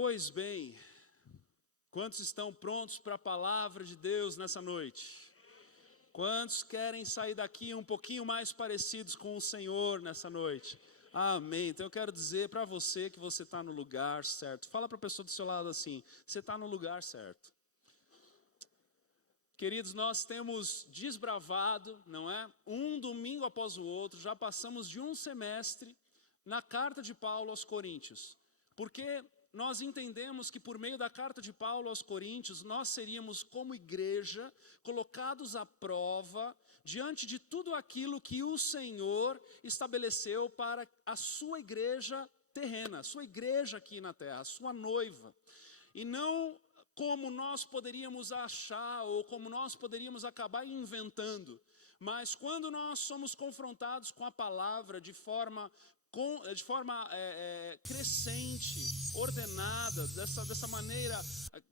Pois bem, quantos estão prontos para a palavra de Deus nessa noite? Quantos querem sair daqui um pouquinho mais parecidos com o Senhor nessa noite? Amém. Então eu quero dizer para você que você está no lugar certo. Fala para a pessoa do seu lado assim, você está no lugar certo. Queridos, nós temos desbravado, não é? Um domingo após o outro, já passamos de um semestre na carta de Paulo aos Coríntios. Porque nós entendemos que por meio da carta de Paulo aos Coríntios, nós seríamos como igreja colocados à prova diante de tudo aquilo que o Senhor estabeleceu para a sua igreja terrena, a sua igreja aqui na terra, a sua noiva. E não como nós poderíamos achar ou como nós poderíamos acabar inventando, mas quando nós somos confrontados com a palavra de forma crescente, ordenada, dessa maneira,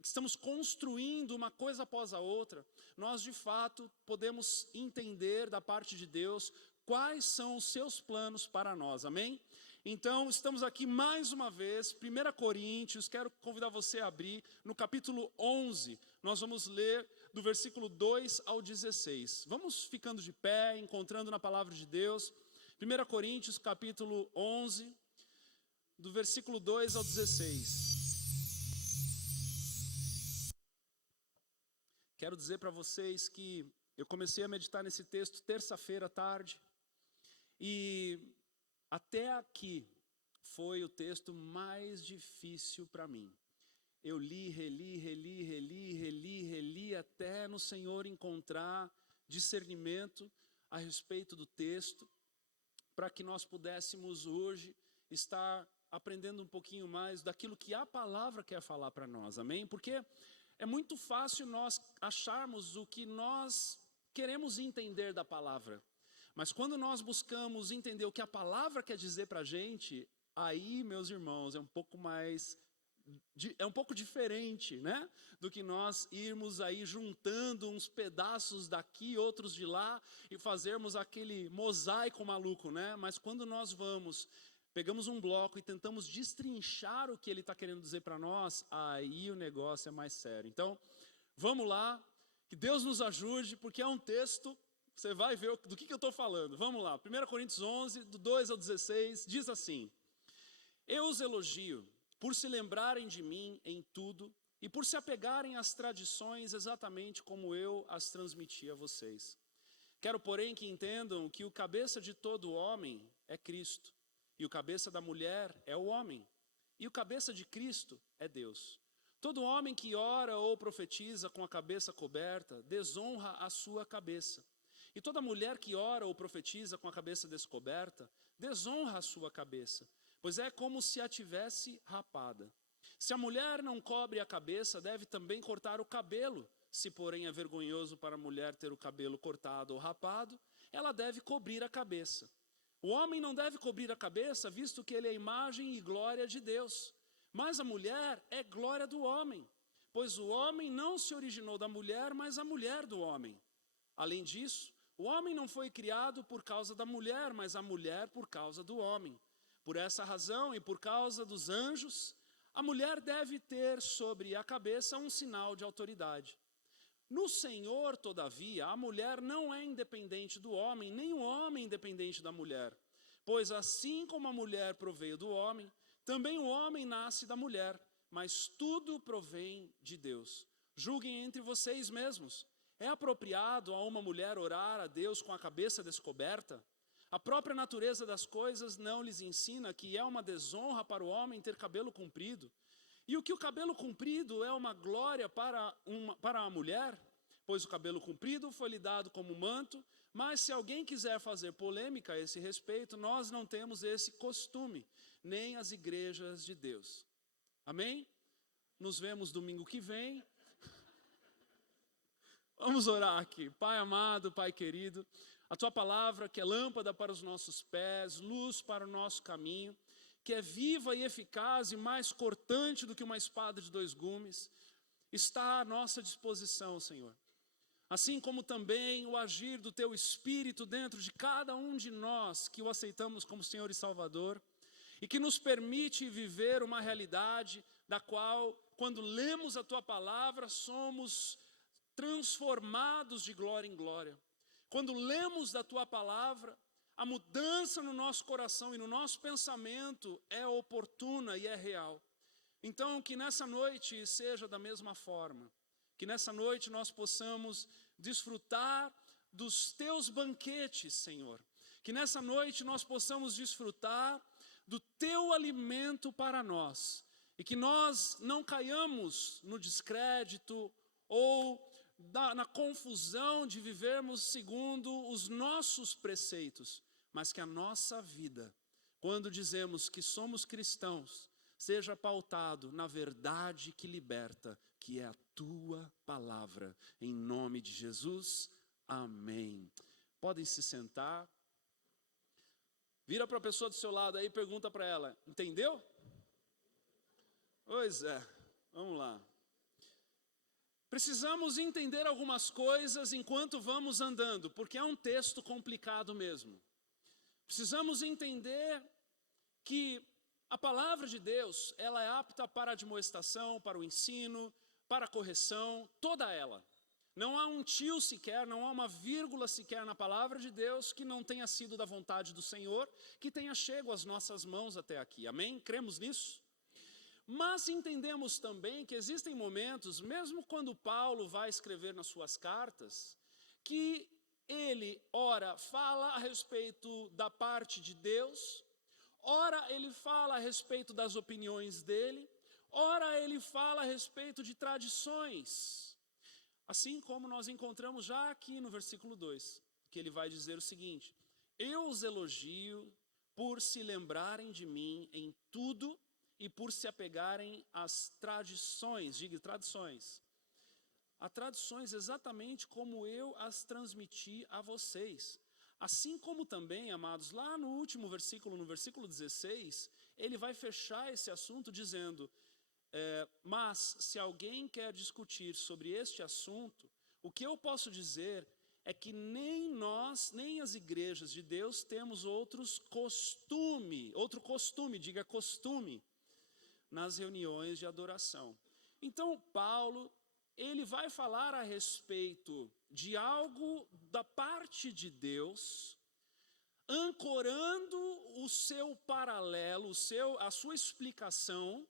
estamos construindo uma coisa após a outra, nós de fato podemos entender da parte de Deus quais são os seus planos para nós, amém? Então, estamos aqui mais uma vez, 1 Coríntios, quero convidar você a abrir, no capítulo 11, nós vamos ler do versículo 2 ao 16. Vamos ficando de pé, encontrando na palavra de Deus. 1 Coríntios, capítulo 11, do versículo 2 ao 16. Quero dizer para vocês que eu comecei a meditar nesse texto terça-feira à tarde, e até aqui foi o texto mais difícil para mim. Eu reli, até no Senhor encontrar discernimento a respeito do texto, para que nós pudéssemos hoje estar aprendendo um pouquinho mais daquilo que a palavra quer falar para nós, amém? Porque é muito fácil nós acharmos o que nós queremos entender da palavra. Mas quando nós buscamos entender o que a palavra quer dizer para a gente, aí, meus irmãos, é um pouco diferente, né? Do que nós irmos aí juntando uns pedaços daqui, outros de lá, e fazermos aquele mosaico maluco, né? Mas quando nós pegamos um bloco e tentamos destrinchar o que ele está querendo dizer para nós, aí o negócio é mais sério. Então, vamos lá, que Deus nos ajude, porque é um texto... Você vai ver do que eu estou falando. Vamos lá, 1 Coríntios 11, do 2 ao 16, diz assim: Eu os elogio por se lembrarem de mim em tudo e por se apegarem às tradições exatamente como eu as transmiti a vocês. Quero, porém, que entendam que o cabeça de todo homem é Cristo, e o cabeça da mulher é o homem, e o cabeça de Cristo é Deus. Todo homem que ora ou profetiza com a cabeça coberta desonra a sua cabeça. E toda mulher que ora ou profetiza com a cabeça descoberta, desonra a sua cabeça, pois é como se a tivesse rapada. Se a mulher não cobre a cabeça, deve também cortar o cabelo. Se porém é vergonhoso para a mulher ter o cabelo cortado ou rapado, ela deve cobrir a cabeça. O homem não deve cobrir a cabeça, visto que ele é imagem e glória de Deus. Mas a mulher é glória do homem, pois o homem não se originou da mulher, mas a mulher do homem. Além disso, o homem não foi criado por causa da mulher, mas a mulher por causa do homem. Por essa razão e por causa dos anjos, a mulher deve ter sobre a cabeça um sinal de autoridade. No Senhor, todavia, a mulher não é independente do homem, nem o homem independente da mulher. Pois assim como a mulher proveio do homem, também o homem nasce da mulher, mas tudo provém de Deus. Julguem entre vocês mesmos. É apropriado a uma mulher orar a Deus com a cabeça descoberta? A própria natureza das coisas não lhes ensina que é uma desonra para o homem ter cabelo comprido? E o que o cabelo comprido é uma glória para a mulher? Pois o cabelo comprido foi lhe dado como manto, mas se alguém quiser fazer polêmica a esse respeito, nós não temos esse costume, nem as igrejas de Deus. Amém? Nos vemos domingo que vem. Vamos orar aqui. Pai amado, Pai querido, a Tua palavra que é lâmpada para os nossos pés, luz para o nosso caminho, que é viva e eficaz e mais cortante do que uma espada de 2 gumes, está à nossa disposição, Senhor. Assim como também o agir do Teu Espírito dentro de cada um de nós que o aceitamos como Senhor e Salvador, e que nos permite viver uma realidade da qual, quando lemos a Tua palavra, somos transformados de glória em glória. Quando lemos da Tua palavra, a mudança no nosso coração e no nosso pensamento é oportuna e é real. Então, que nessa noite seja da mesma forma, que nessa noite nós possamos desfrutar dos Teus banquetes, Senhor. Que nessa noite nós possamos desfrutar do Teu alimento para nós. E que nós não caiamos no descrédito ou na confusão de vivermos segundo os nossos preceitos, mas que a nossa vida, quando dizemos que somos cristãos, seja pautado na verdade que liberta, que é a Tua palavra. Em nome de Jesus, amém. Podem se sentar. Vira para a pessoa do seu lado aí e pergunta para ela, entendeu? Pois é, vamos lá. Precisamos entender algumas coisas enquanto vamos andando, porque é um texto complicado mesmo. Precisamos entender que a palavra de Deus, ela é apta para a admoestação, para o ensino, para a correção, toda ela. Não há um tio sequer, não há uma vírgula sequer na palavra de Deus que não tenha sido da vontade do Senhor, que tenha chego às nossas mãos até aqui. Amém? Cremos nisso? Mas entendemos também que existem momentos, mesmo quando Paulo vai escrever nas suas cartas, que ele, ora, fala a respeito da parte de Deus, ora ele fala a respeito das opiniões dele, ora ele fala a respeito de tradições. Assim como nós encontramos já aqui no versículo 2, que ele vai dizer o seguinte: eu os elogio por se lembrarem de mim em tudo e por se apegarem às tradições, diga tradições. A tradições exatamente como eu as transmiti a vocês. Assim como também, amados, lá no último versículo, no versículo 16, ele vai fechar esse assunto dizendo, mas se alguém quer discutir sobre este assunto, o que eu posso dizer é que nem nós, nem as igrejas de Deus temos outro costume, diga costume, nas reuniões de adoração. Então, Paulo, ele vai falar a respeito de algo da parte de Deus, ancorando o seu paralelo, a sua explicação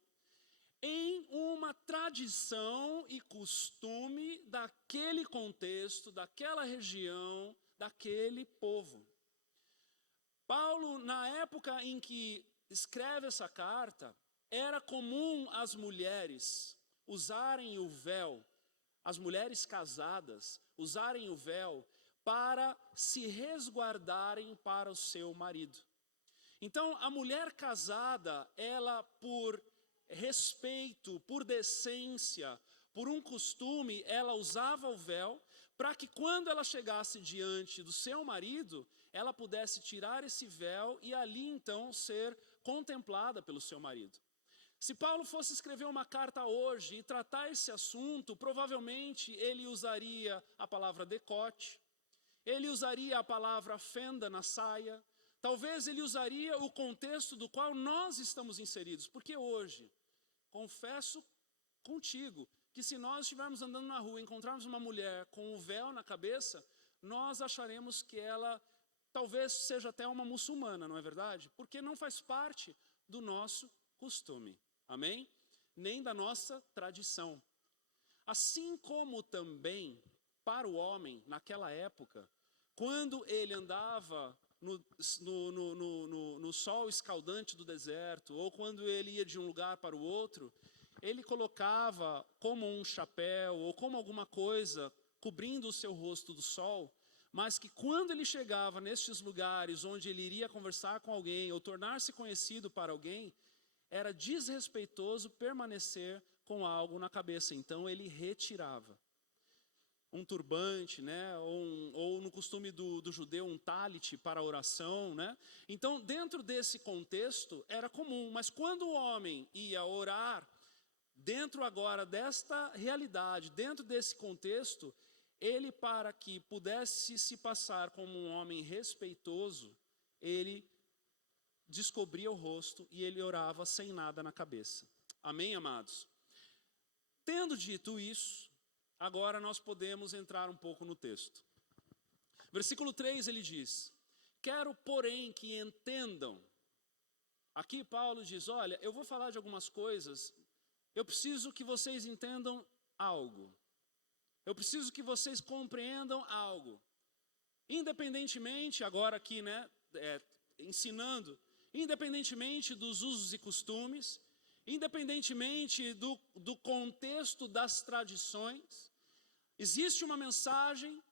em uma tradição e costume daquele contexto, daquela região, daquele povo. Paulo, na época em que escreve essa carta, era comum as mulheres usarem o véu, as mulheres casadas usarem o véu para se resguardarem para o seu marido. Então, a mulher casada, ela por respeito, por decência, por um costume, ela usava o véu para que quando ela chegasse diante do seu marido, ela pudesse tirar esse véu e ali então ser contemplada pelo seu marido. Se Paulo fosse escrever uma carta hoje e tratar esse assunto, provavelmente ele usaria a palavra decote, ele usaria a palavra fenda na saia, talvez ele usaria o contexto do qual nós estamos inseridos, porque hoje, confesso contigo, que se nós estivermos andando na rua e encontrarmos uma mulher com o véu na cabeça, nós acharemos que ela talvez seja até uma muçulmana, não é verdade? Porque não faz parte do nosso costume. Amém? Nem da nossa tradição. Assim como também, para o homem, naquela época, quando ele andava no sol escaldante do deserto, ou quando ele ia de um lugar para o outro, ele colocava como um chapéu, ou como alguma coisa, cobrindo o seu rosto do sol, mas que quando ele chegava nestes lugares onde ele iria conversar com alguém, ou tornar-se conhecido para alguém, era desrespeitoso permanecer com algo na cabeça, então ele retirava. Um turbante, né? ou no costume do judeu, um talit para a oração, né? Então, dentro desse contexto, era comum, mas quando o homem ia orar, dentro agora desta realidade, dentro desse contexto, ele, para que pudesse se passar como um homem respeitoso, ele descobria o rosto e ele orava sem nada na cabeça. Amém, amados? Tendo dito isso, agora nós podemos entrar um pouco no texto. Versículo 3 ele diz: quero, porém, que entendam. Aqui Paulo diz, olha, eu vou falar de algumas coisas, eu preciso que vocês entendam algo. Eu preciso que vocês compreendam algo. Independentemente, agora aqui, ensinando, independentemente dos usos e costumes, independentemente do contexto das tradições, existe uma mensagem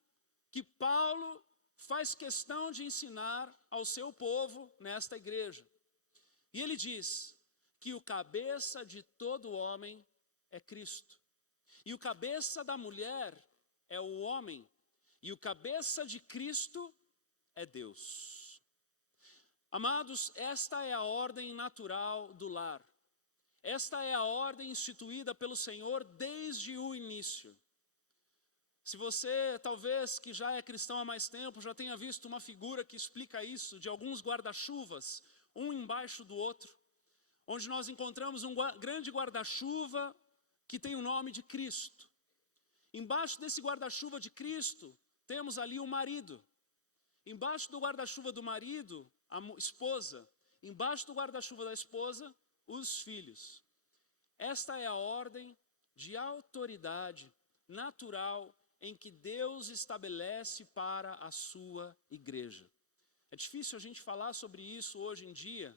que Paulo faz questão de ensinar ao seu povo nesta igreja. E ele diz que o cabeça de todo homem é Cristo. E o cabeça da mulher é o homem. E o cabeça de Cristo é Deus. Amados, esta é a ordem natural do lar. Esta é a ordem instituída pelo Senhor desde o início. Se você, talvez, que já é cristão há mais tempo, já tenha visto uma figura que explica isso, de alguns guarda-chuvas, um embaixo do outro, onde nós encontramos um grande guarda-chuva que tem o nome de Cristo. Embaixo desse guarda-chuva de Cristo, temos ali o marido. Embaixo do guarda-chuva do marido, a esposa. Embaixo do guarda-chuva da esposa, os filhos. Esta é a ordem de autoridade natural em que Deus estabelece para a sua igreja. É difícil a gente falar sobre isso hoje em dia,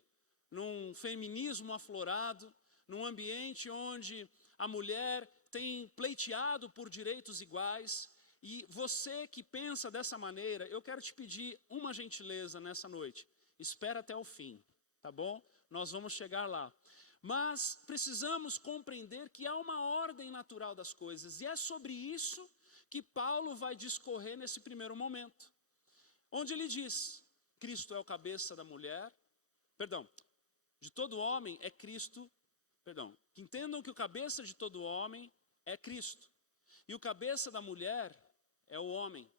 num feminismo aflorado, num ambiente onde a mulher tem pleiteado por direitos iguais. E você que pensa dessa maneira, eu quero te pedir uma gentileza nessa noite. Espera até o fim, tá bom? Nós vamos chegar lá. Mas precisamos compreender que há uma ordem natural das coisas. E é sobre isso que Paulo vai discorrer nesse primeiro momento. Onde ele diz, Cristo é o cabeça da mulher, de todo homem é Cristo, que entendam que o cabeça de todo homem é Cristo. E o cabeça da mulher é o homem.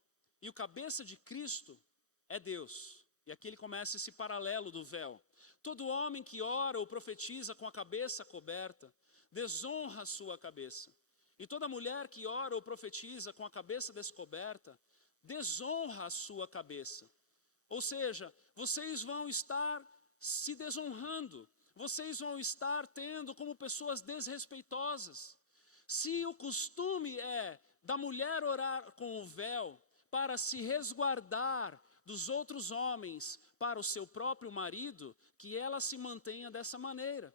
E o cabeça de Cristo é Deus. E aqui ele começa esse paralelo do véu. Todo homem que ora ou profetiza com a cabeça coberta, desonra a sua cabeça. E toda mulher que ora ou profetiza com a cabeça descoberta, desonra a sua cabeça. Ou seja, vocês vão estar se desonrando, vocês vão estar tendo como pessoas desrespeitosas. Se o costume é da mulher orar com o véu para se resguardar dos outros homens para o seu próprio marido, que ela se mantenha dessa maneira.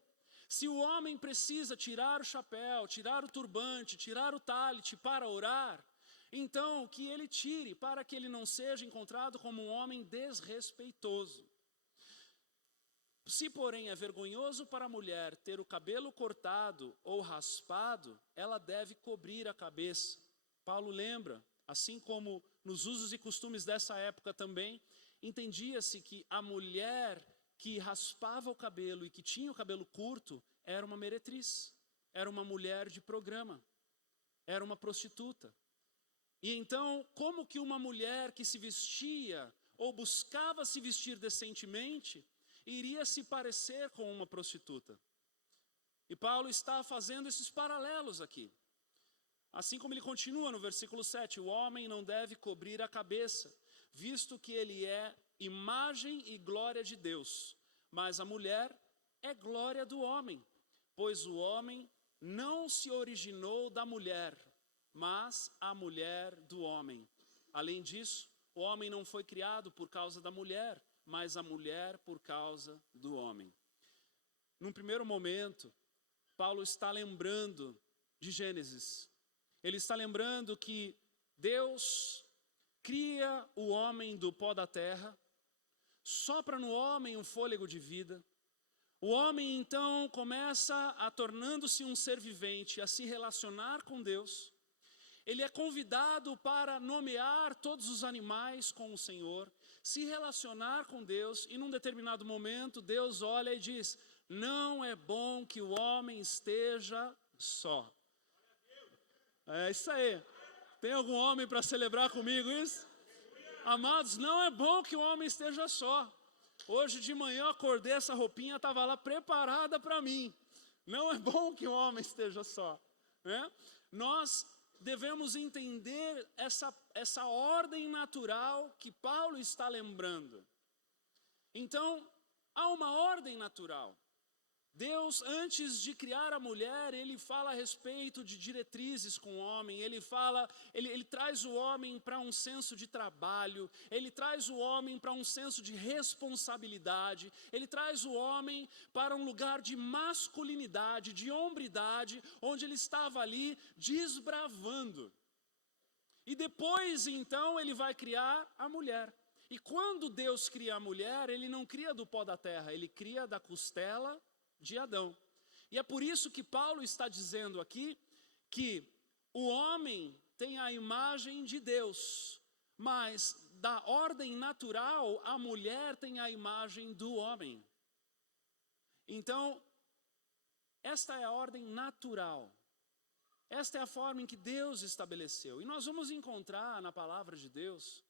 Se o homem precisa tirar o chapéu, tirar o turbante, tirar o talit para orar, então que ele tire, para que ele não seja encontrado como um homem desrespeitoso. Se, porém, é vergonhoso para a mulher ter o cabelo cortado ou raspado, ela deve cobrir a cabeça. Paulo lembra, assim como nos usos e costumes dessa época também, entendia-se que a mulher que raspava o cabelo e que tinha o cabelo curto era uma meretriz, era uma mulher de programa, era uma prostituta. E então, como que uma mulher que se vestia ou buscava se vestir decentemente iria se parecer com uma prostituta? E Paulo está fazendo esses paralelos aqui. Assim como ele continua no versículo 7, o homem não deve cobrir a cabeça, visto que ele é imagem e glória de Deus, mas a mulher é glória do homem, pois o homem não se originou da mulher, mas a mulher do homem. Além disso, o homem não foi criado por causa da mulher, mas a mulher por causa do homem. Num primeiro momento, Paulo está lembrando de Gênesis. Ele está lembrando que Deus cria o homem do pó da terra, sopra no homem um fôlego de vida. O homem então começa a tornando-se um ser vivente, a se relacionar com Deus. Ele é convidado para nomear todos os animais com o Senhor, se relacionar com Deus, e num determinado momento Deus olha e diz, não é bom que o homem esteja só. É isso aí. Tem algum homem para celebrar comigo isso? Amados, não é bom que o homem esteja só. Hoje de manhã eu acordei, essa roupinha estava lá preparada para mim. Não é bom que o homem esteja só, né? Nós devemos entender essa ordem natural que Paulo está lembrando. Então, há uma ordem natural. Deus, antes de criar a mulher, Ele fala a respeito de diretrizes com o homem, Ele traz o homem para um senso de trabalho, Ele traz o homem para um senso de responsabilidade, Ele traz o homem para um lugar de masculinidade, de hombridade, onde ele estava ali desbravando. E depois, então, Ele vai criar a mulher. E quando Deus cria a mulher, Ele não cria do pó da terra, Ele cria da costela de Adão. E é por isso que Paulo está dizendo aqui que o homem tem a imagem de Deus, mas da ordem natural a mulher tem a imagem do homem. Então, esta é a ordem natural. Esta é a forma em que Deus estabeleceu. E nós vamos encontrar na palavra de Deus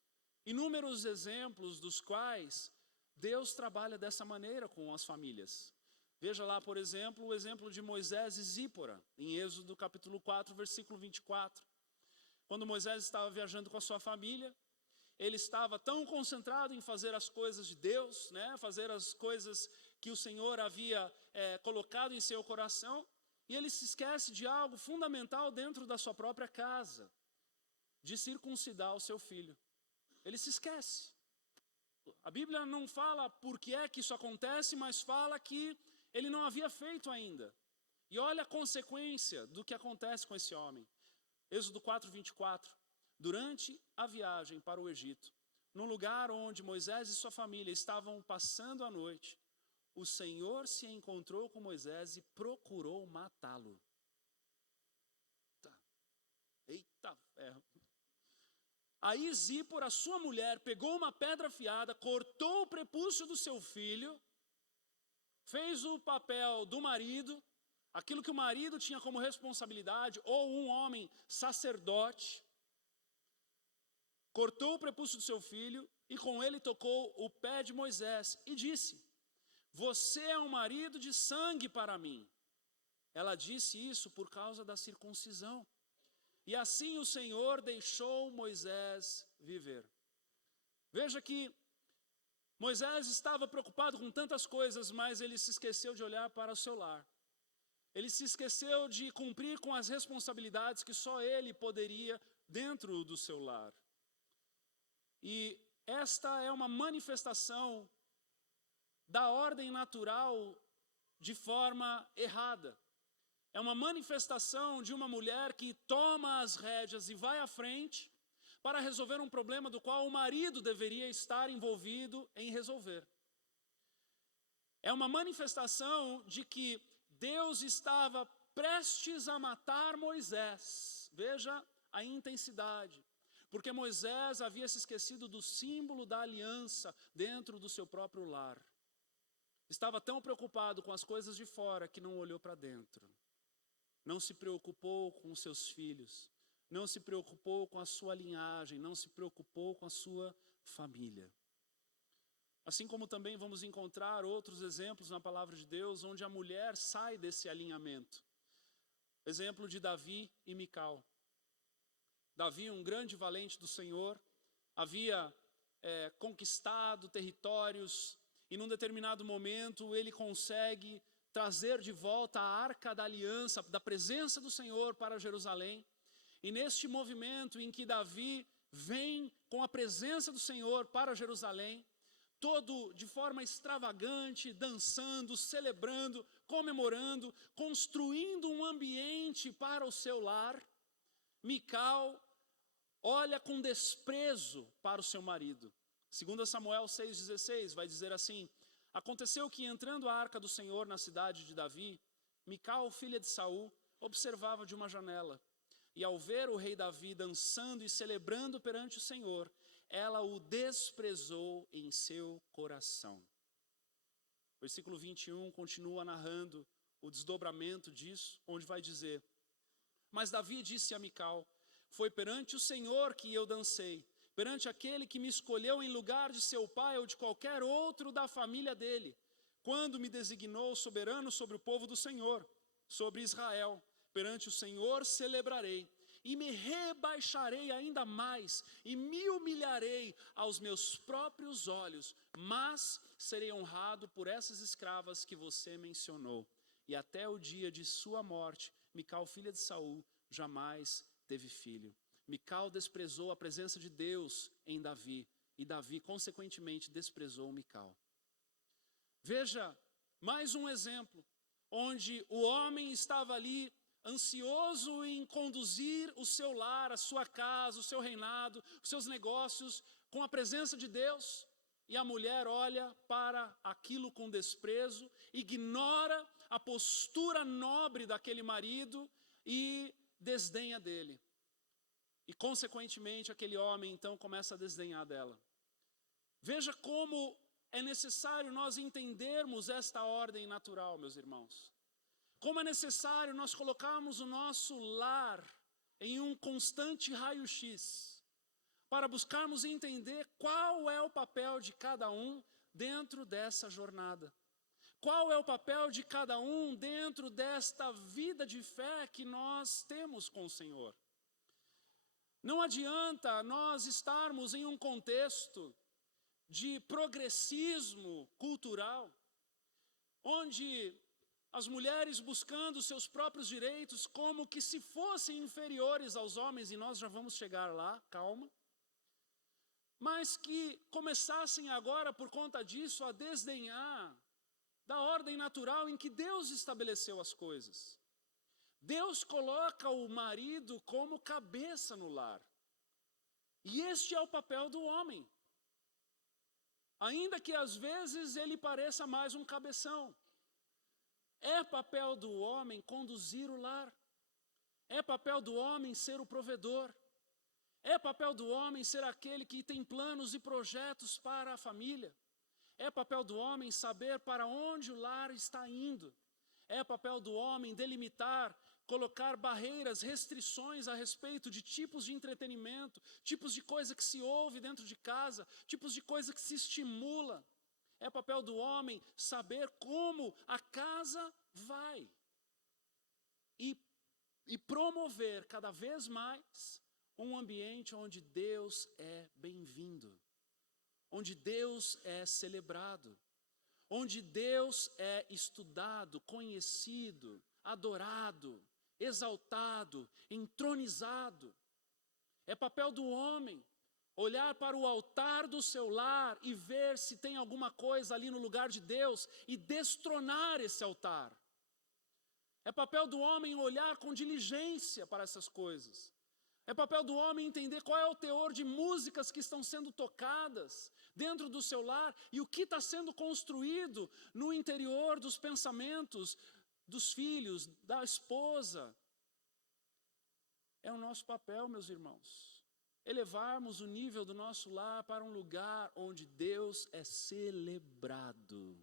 inúmeros exemplos dos quais Deus trabalha dessa maneira com as famílias. Veja lá, por exemplo, o exemplo de Moisés e Zípora, em Êxodo capítulo 4, versículo 24. Quando Moisés estava viajando com a sua família, ele estava tão concentrado em fazer as coisas de Deus, né, fazer as coisas que o Senhor havia colocado em seu coração, e ele se esquece de algo fundamental dentro da sua própria casa, de circuncidar o seu filho. Ele se esquece. A Bíblia não fala por que é que isso acontece, mas fala que ele não havia feito ainda. E olha a consequência do que acontece com esse homem. Êxodo 4, 24. Durante a viagem para o Egito, no lugar onde Moisés e sua família estavam passando a noite, o Senhor se encontrou com Moisés e procurou matá-lo. Eita ferro. Aí Zípora, sua mulher, pegou uma pedra afiada, cortou o prepúcio do seu filho, fez o papel do marido, aquilo que o marido tinha como responsabilidade, ou um homem sacerdote, cortou o prepúcio do seu filho e com ele tocou o pé de Moisés e disse: você é um marido de sangue para mim. Ela disse isso por causa da circuncisão. E assim o Senhor deixou Moisés viver. Veja que Moisés estava preocupado com tantas coisas, mas ele se esqueceu de olhar para o seu lar. Ele se esqueceu de cumprir com as responsabilidades que só ele poderia dentro do seu lar. E esta é uma manifestação da ordem natural de forma errada. É uma manifestação de uma mulher que toma as rédeas e vai à frente para resolver um problema do qual o marido deveria estar envolvido em resolver. É uma manifestação de que Deus estava prestes a matar Moisés. Veja a intensidade. Porque Moisés havia se esquecido do símbolo da aliança dentro do seu próprio lar. Estava tão preocupado com as coisas de fora que não olhou para dentro. Não se preocupou com os seus filhos, não se preocupou com a sua linhagem, não se preocupou com a sua família. Assim como também vamos encontrar outros exemplos na palavra de Deus, onde a mulher sai desse alinhamento. Exemplo de Davi e Mical. Davi, um grande valente do Senhor, havia conquistado territórios, e num determinado momento ele consegue trazer de volta a arca da aliança, da presença do Senhor para Jerusalém. E neste movimento em que Davi vem com a presença do Senhor para Jerusalém, todo de forma extravagante, dançando, celebrando, comemorando, construindo um ambiente para o seu lar, Mical olha com desprezo para o seu marido. 2 Samuel 6,16 vai dizer assim: aconteceu que, entrando a arca do Senhor na cidade de Davi, Mical, filha de Saul, observava de uma janela. E ao ver o rei Davi dançando e celebrando perante o Senhor, ela o desprezou em seu coração. Versículo 21 continua narrando o desdobramento disso, onde vai dizer: mas Davi disse a Mical: foi perante o Senhor que eu dancei, perante aquele que me escolheu em lugar de seu pai ou de qualquer outro da família dele, quando me designou soberano sobre o povo do Senhor, sobre Israel. Perante o Senhor celebrarei, e me rebaixarei ainda mais, e me humilharei aos meus próprios olhos, mas serei honrado por essas escravas que você mencionou. E até o dia de sua morte, Mical, filha de Saul, jamais teve filho. Mical desprezou a presença de Deus em Davi, e Davi, consequentemente, desprezou Mical. Veja, mais um exemplo, onde o homem estava ali, ansioso em conduzir o seu lar, a sua casa, o seu reinado, os seus negócios, com a presença de Deus, e a mulher olha para aquilo com desprezo, ignora a postura nobre daquele marido e desdenha dele. E, consequentemente, aquele homem, então, começa a desdenhar dela. Veja como é necessário nós entendermos esta ordem natural, meus irmãos. Como é necessário nós colocarmos o nosso lar em um constante raio-x, para buscarmos entender qual é o papel de cada um dentro dessa jornada. Qual é o papel de cada um dentro desta vida de fé que nós temos com o Senhor. Não adianta nós estarmos em um contexto de progressismo cultural, onde as mulheres buscando seus próprios direitos como que se fossem inferiores aos homens, e nós já vamos chegar lá, calma, mas que começassem agora, por conta disso, a desdenhar da ordem natural em que Deus estabeleceu as coisas. Deus coloca o marido como cabeça no lar, e este é o papel do homem, ainda que às vezes ele pareça mais um cabeção. É papel do homem conduzir o lar. É papel do homem ser o provedor. É papel do homem ser aquele que tem planos e projetos para a família. É papel do homem saber para onde o lar está indo. É papel do homem delimitar, colocar barreiras, restrições a respeito de tipos de entretenimento, tipos de coisa que se ouve dentro de casa, tipos de coisa que se estimula. É papel do homem saber como a casa vai e promover cada vez mais um ambiente onde Deus é bem-vindo, onde Deus é celebrado, onde Deus é estudado, conhecido, adorado, exaltado, entronizado. É papel do homem olhar para o altar do seu lar e ver se tem alguma coisa ali no lugar de Deus e destronar esse altar. É papel do homem olhar com diligência para essas coisas. É papel do homem entender qual é o teor de músicas que estão sendo tocadas dentro do seu lar e o que está sendo construído no interior dos pensamentos dos filhos, da esposa. É o nosso papel, meus irmãos. Elevarmos o nível do nosso lar para um lugar onde Deus é celebrado.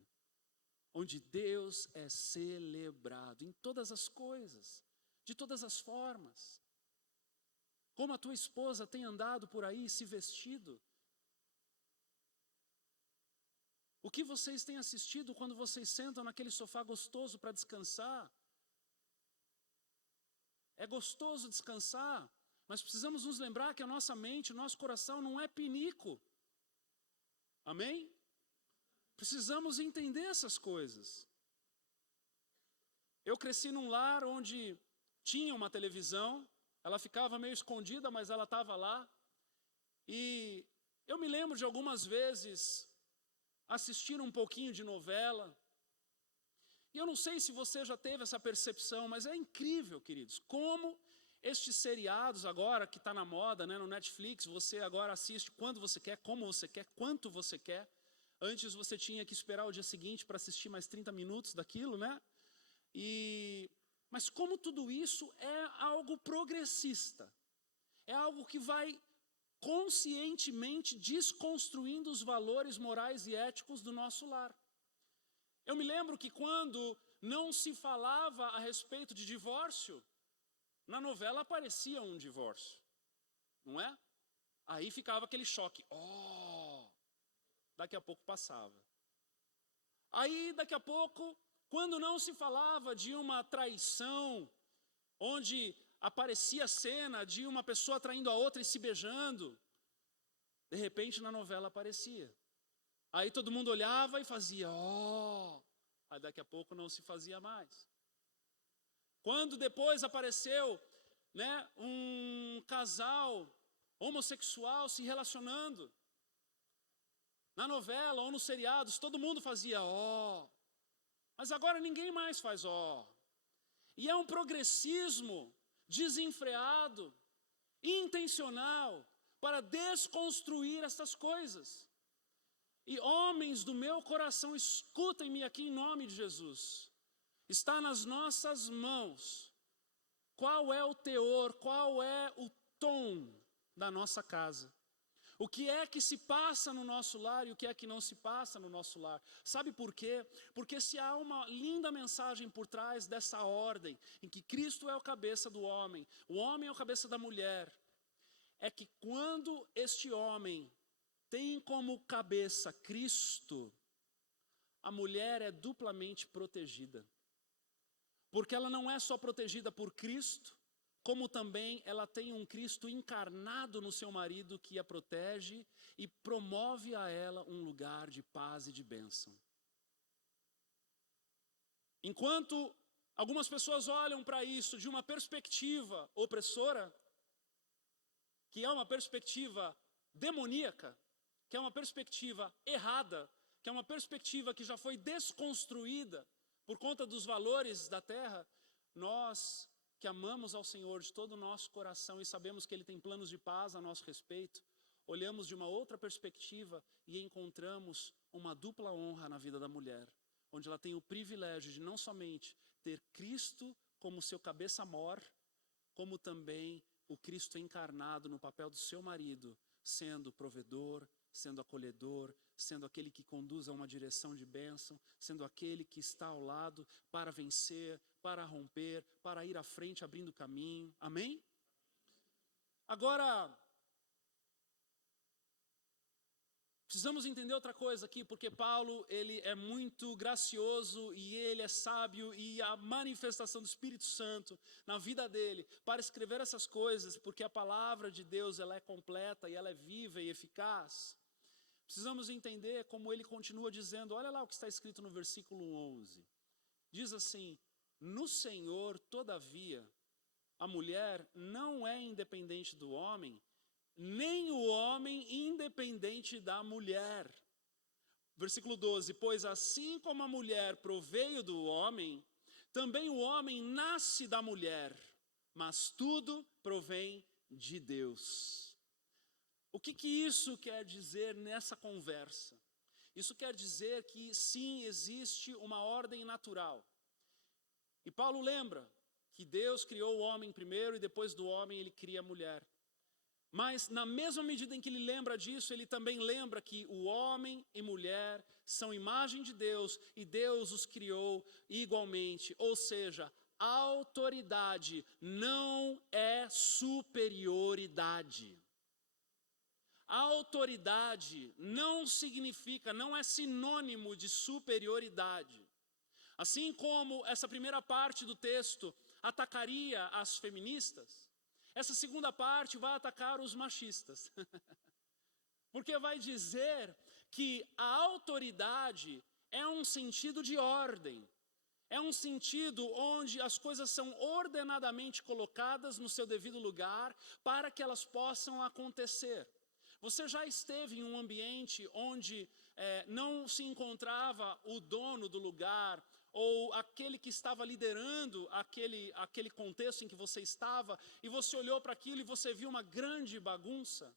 Onde Deus é celebrado em todas as coisas, de todas as formas. Como a tua esposa tem andado por aí, se vestido. O que vocês têm assistido quando vocês sentam naquele sofá gostoso para descansar? É gostoso descansar. Mas precisamos nos lembrar que a nossa mente, o nosso coração não é pinico. Amém? Precisamos entender essas coisas. Eu cresci num lar onde tinha uma televisão, ela ficava meio escondida, mas ela estava lá. E eu me lembro de algumas vezes assistir um pouquinho de novela. E eu não sei se você já teve essa percepção, mas é incrível, queridos, como estes seriados agora, que está na moda, né, no Netflix, você agora assiste quando você quer, como você quer, quanto você quer. Antes você tinha que esperar o dia seguinte para assistir mais 30 minutos daquilo, né? Mas como tudo isso é algo progressista. É algo que vai conscientemente desconstruindo os valores morais e éticos do nosso lar. Eu me lembro que quando não se falava a respeito de divórcio, na novela aparecia um divórcio, não é? Aí ficava aquele choque. Oh! Daqui a pouco passava. Aí, daqui a pouco, quando não se falava de uma traição, onde aparecia a cena de uma pessoa traindo a outra e se beijando, de repente na novela aparecia. Aí todo mundo olhava e fazia, oh! Aí daqui a pouco não se fazia mais. Quando depois apareceu, né, um casal homossexual se relacionando, na novela ou nos seriados, todo mundo fazia ó. Mas agora ninguém mais faz ó. E é um progressismo desenfreado, intencional, para desconstruir essas coisas. E homens do meu coração, escutem-me aqui em nome de Jesus. Está nas nossas mãos qual é o teor, qual é o tom da nossa casa. O que é que se passa no nosso lar e o que é que não se passa no nosso lar. Sabe por quê? Porque se há uma linda mensagem por trás dessa ordem, em que Cristo é o cabeça do homem, o homem é o cabeça da mulher, é que quando este homem tem como cabeça Cristo, a mulher é duplamente protegida. Porque ela não é só protegida por Cristo, como também ela tem um Cristo encarnado no seu marido que a protege e promove a ela um lugar de paz e de bênção. Enquanto algumas pessoas olham para isso de uma perspectiva opressora, que é uma perspectiva demoníaca, que é uma perspectiva errada, que é uma perspectiva que já foi desconstruída por conta dos valores da terra, nós que amamos ao Senhor de todo o nosso coração e sabemos que Ele tem planos de paz a nosso respeito, olhamos de uma outra perspectiva e encontramos uma dupla honra na vida da mulher, onde ela tem o privilégio de não somente ter Cristo como seu cabeça-mor, como também o Cristo encarnado no papel do seu marido, sendo provedor, sendo acolhedor, sendo aquele que conduz a uma direção de bênção, sendo aquele que está ao lado para vencer, para romper, para ir à frente abrindo caminho. Amém? Agora, precisamos entender outra coisa aqui, porque Paulo, ele é muito gracioso e ele é sábio e a manifestação do Espírito Santo na vida dele para escrever essas coisas, porque a palavra de Deus, ela é completa e ela é viva e eficaz. Precisamos entender como ele continua dizendo, olha lá o que está escrito no versículo 11. Diz assim, no Senhor, todavia, a mulher não é independente do homem, nem o homem independente da mulher. Versículo 12, pois assim como a mulher proveio do homem, também o homem nasce da mulher, mas tudo provém de Deus. O que isso quer dizer nessa conversa? Isso quer dizer que sim, existe uma ordem natural. E Paulo lembra que Deus criou o homem primeiro e depois do homem ele cria a mulher. Mas na mesma medida em que ele lembra disso, ele também lembra que o homem e mulher são imagem de Deus e Deus os criou igualmente. Ou seja, a autoridade não é superioridade. A autoridade não significa, não é sinônimo de superioridade. Assim como essa primeira parte do texto atacaria as feministas, essa segunda parte vai atacar os machistas. Porque vai dizer que a autoridade é um sentido de ordem. É um sentido onde as coisas são ordenadamente colocadas no seu devido lugar para que elas possam acontecer. Você já esteve em um ambiente onde não se encontrava o dono do lugar, ou aquele que estava liderando aquele contexto em que você estava, e você olhou para aquilo e você viu uma grande bagunça?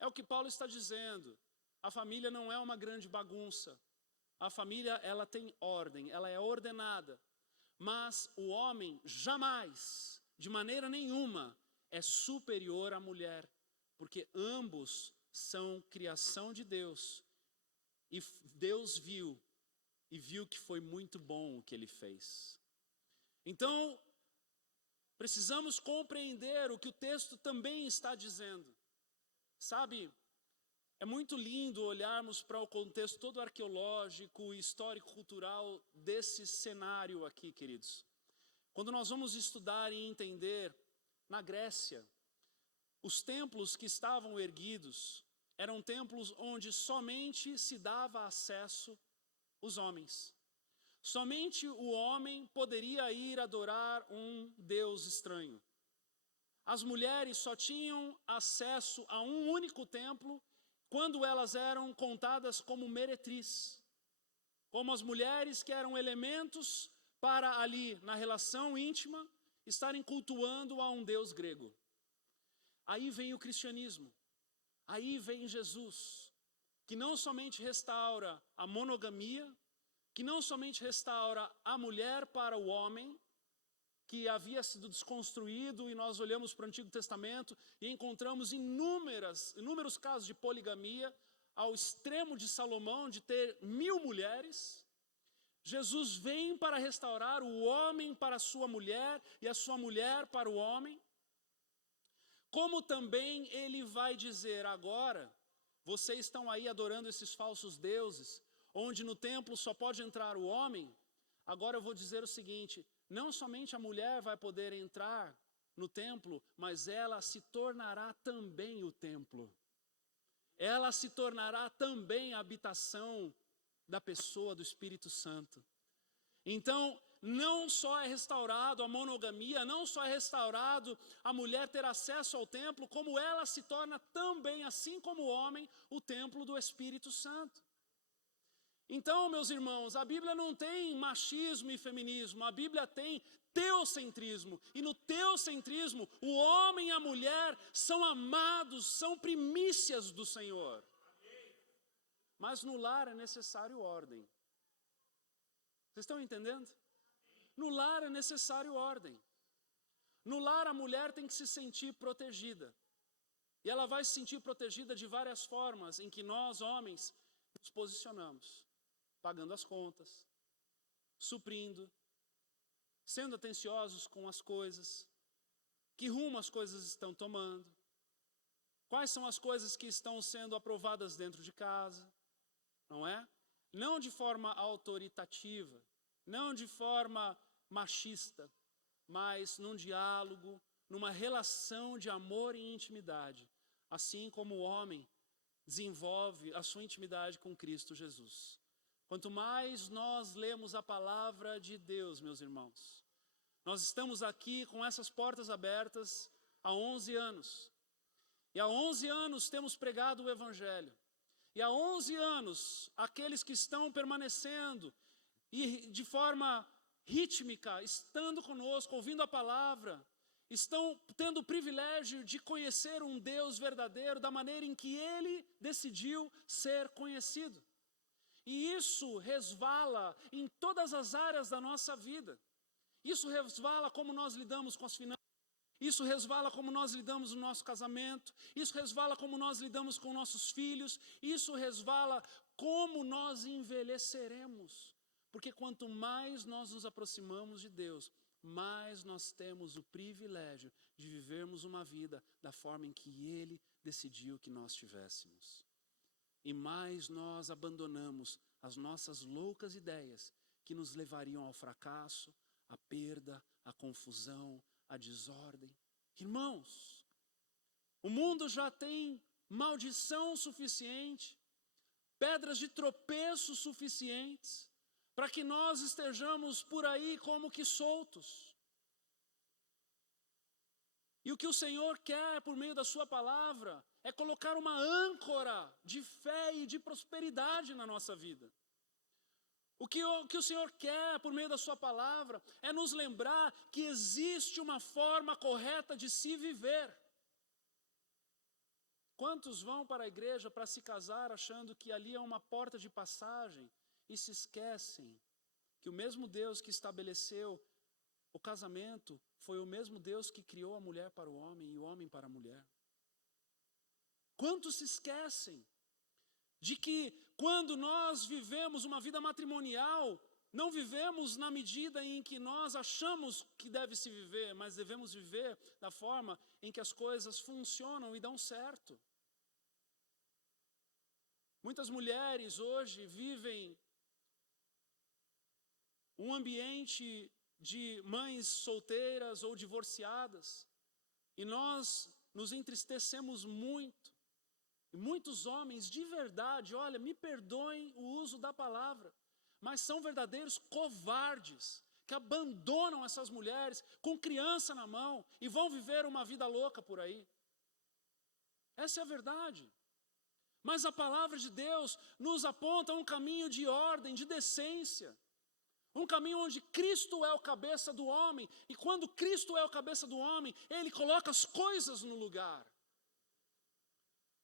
É o que Paulo está dizendo. A família não é uma grande bagunça. A família, ela tem ordem, ela é ordenada. Mas o homem jamais, de maneira nenhuma, é superior à mulher. Porque ambos são criação de Deus. E Deus viu que foi muito bom o que ele fez. Então, precisamos compreender o que o texto também está dizendo. Sabe, é muito lindo olharmos para o contexto todo arqueológico, histórico, cultural desse cenário aqui, queridos. Quando nós vamos estudar e entender, na Grécia, os templos que estavam erguidos eram templos onde somente se dava acesso os homens. Somente o homem poderia ir adorar um Deus estranho. As mulheres só tinham acesso a um único templo quando elas eram contadas como meretriz, como as mulheres que eram elementos para ali, na relação íntima, estarem cultuando a um Deus grego. Aí vem o cristianismo, aí vem Jesus, que não somente restaura a monogamia, que não somente restaura a mulher para o homem, que havia sido desconstruído, e nós olhamos para o Antigo Testamento e encontramos inúmeros casos de poligamia, ao extremo de Salomão, de ter 1000 mulheres. Jesus vem para restaurar o homem para a sua mulher e a sua mulher para o homem. Como também ele vai dizer agora, vocês estão aí adorando esses falsos deuses, onde no templo só pode entrar o homem. Agora eu vou dizer o seguinte, não somente a mulher vai poder entrar no templo, mas ela se tornará também o templo. Ela se tornará também a habitação da pessoa do Espírito Santo. Então, não só é restaurado a monogamia, não só é restaurado a mulher ter acesso ao templo, como ela se torna também, assim como o homem, o templo do Espírito Santo. Então, meus irmãos, a Bíblia não tem machismo e feminismo, a Bíblia tem teocentrismo. E no teocentrismo, o homem e a mulher são amados, são primícias do Senhor. Mas no lar é necessário ordem. Vocês estão entendendo? No lar é necessário ordem. No lar a mulher tem que se sentir protegida. E ela vai se sentir protegida de várias formas em que nós, homens, nos posicionamos. Pagando as contas, suprindo, sendo atenciosos com as coisas, que rumo as coisas estão tomando, quais são as coisas que estão sendo aprovadas dentro de casa, não é? Não de forma autoritativa, não de forma machista, mas num diálogo, numa relação de amor e intimidade, assim como o homem desenvolve a sua intimidade com Cristo Jesus. Quanto mais nós lemos a palavra de Deus, meus irmãos, nós estamos aqui com essas portas abertas há 11 anos. E há 11 anos temos pregado o Evangelho. E há 11 anos, aqueles que estão permanecendo e de forma rítmica, estando conosco, ouvindo a palavra, estão tendo o privilégio de conhecer um Deus verdadeiro da maneira em que Ele decidiu ser conhecido. E isso resvala em todas as áreas da nossa vida. Isso resvala como nós lidamos com as finanças. Isso resvala como nós lidamos no nosso casamento. Isso resvala como nós lidamos com nossos filhos. Isso resvala como nós envelheceremos. Porque quanto mais nós nos aproximamos de Deus, mais nós temos o privilégio de vivermos uma vida da forma em que Ele decidiu que nós tivéssemos. E mais nós abandonamos as nossas loucas ideias que nos levariam ao fracasso, à perda, à confusão, à desordem. Irmãos, o mundo já tem maldição suficiente, pedras de tropeço suficientes, para que nós estejamos por aí como que soltos. E o que o Senhor quer por meio da sua palavra é colocar uma âncora de fé e de prosperidade na nossa vida. O que o Senhor quer por meio da sua palavra é nos lembrar que existe uma forma correta de se viver. Quantos vão para a igreja para se casar achando que ali é uma porta de passagem e se esquecem que o mesmo Deus que estabeleceu o casamento foi o mesmo Deus que criou a mulher para o homem e o homem para a mulher? Quantos se esquecem de que quando nós vivemos uma vida matrimonial, não vivemos na medida em que nós achamos que deve se viver, mas devemos viver da forma em que as coisas funcionam e dão certo. Muitas mulheres hoje vivem um ambiente de mães solteiras ou divorciadas, e nós nos entristecemos muito. E muitos homens, de verdade, olha, me perdoem o uso da palavra, mas são verdadeiros covardes, que abandonam essas mulheres com criança na mão e vão viver uma vida louca por aí. Essa é a verdade. Mas a palavra de Deus nos aponta um caminho de ordem, de decência. Um caminho onde Cristo é o cabeça do homem. E quando Cristo é o cabeça do homem, Ele coloca as coisas no lugar.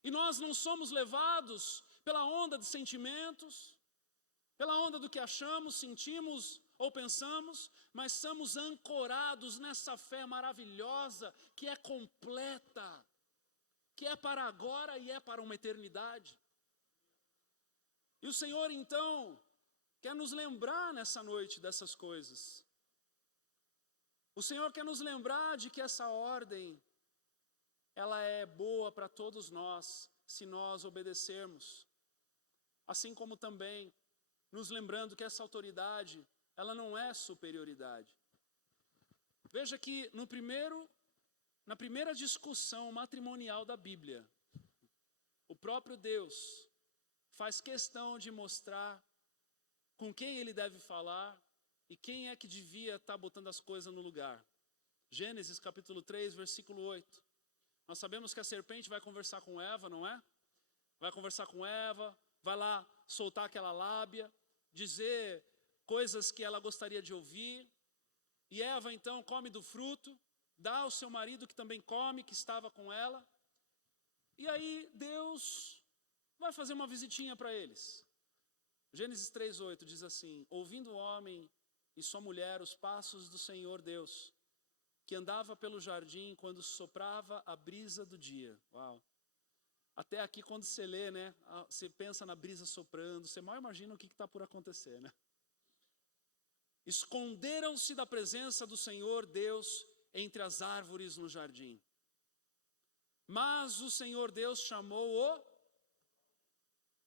E nós não somos levados pela onda de sentimentos, pela onda do que achamos, sentimos ou pensamos, mas somos ancorados nessa fé maravilhosa, que é completa, que é para agora e é para uma eternidade. E o Senhor então quer nos lembrar nessa noite dessas coisas. O Senhor quer nos lembrar de que essa ordem, ela é boa para todos nós, se nós obedecermos. Assim como também nos lembrando que essa autoridade, ela não é superioridade. Veja que na primeira discussão matrimonial da Bíblia, o próprio Deus faz questão de mostrar com quem ele deve falar e quem é que devia estar botando as coisas no lugar. Gênesis capítulo 3, versículo 8. Nós sabemos que a serpente vai conversar com Eva, não é? Vai conversar com Eva, vai lá soltar aquela lábia, dizer coisas que ela gostaria de ouvir. E Eva então come do fruto, dá ao seu marido que também come, que estava com ela. E aí Deus vai fazer uma visitinha para eles. Gênesis 3:8 diz assim: ouvindo o homem e sua mulher os passos do Senhor Deus, que andava pelo jardim quando soprava a brisa do dia. Uau! Até aqui quando você lê, né, você pensa na brisa soprando, você mal imagina o que está por acontecer, né? Esconderam-se da presença do Senhor Deus entre as árvores no jardim. Mas o Senhor Deus chamou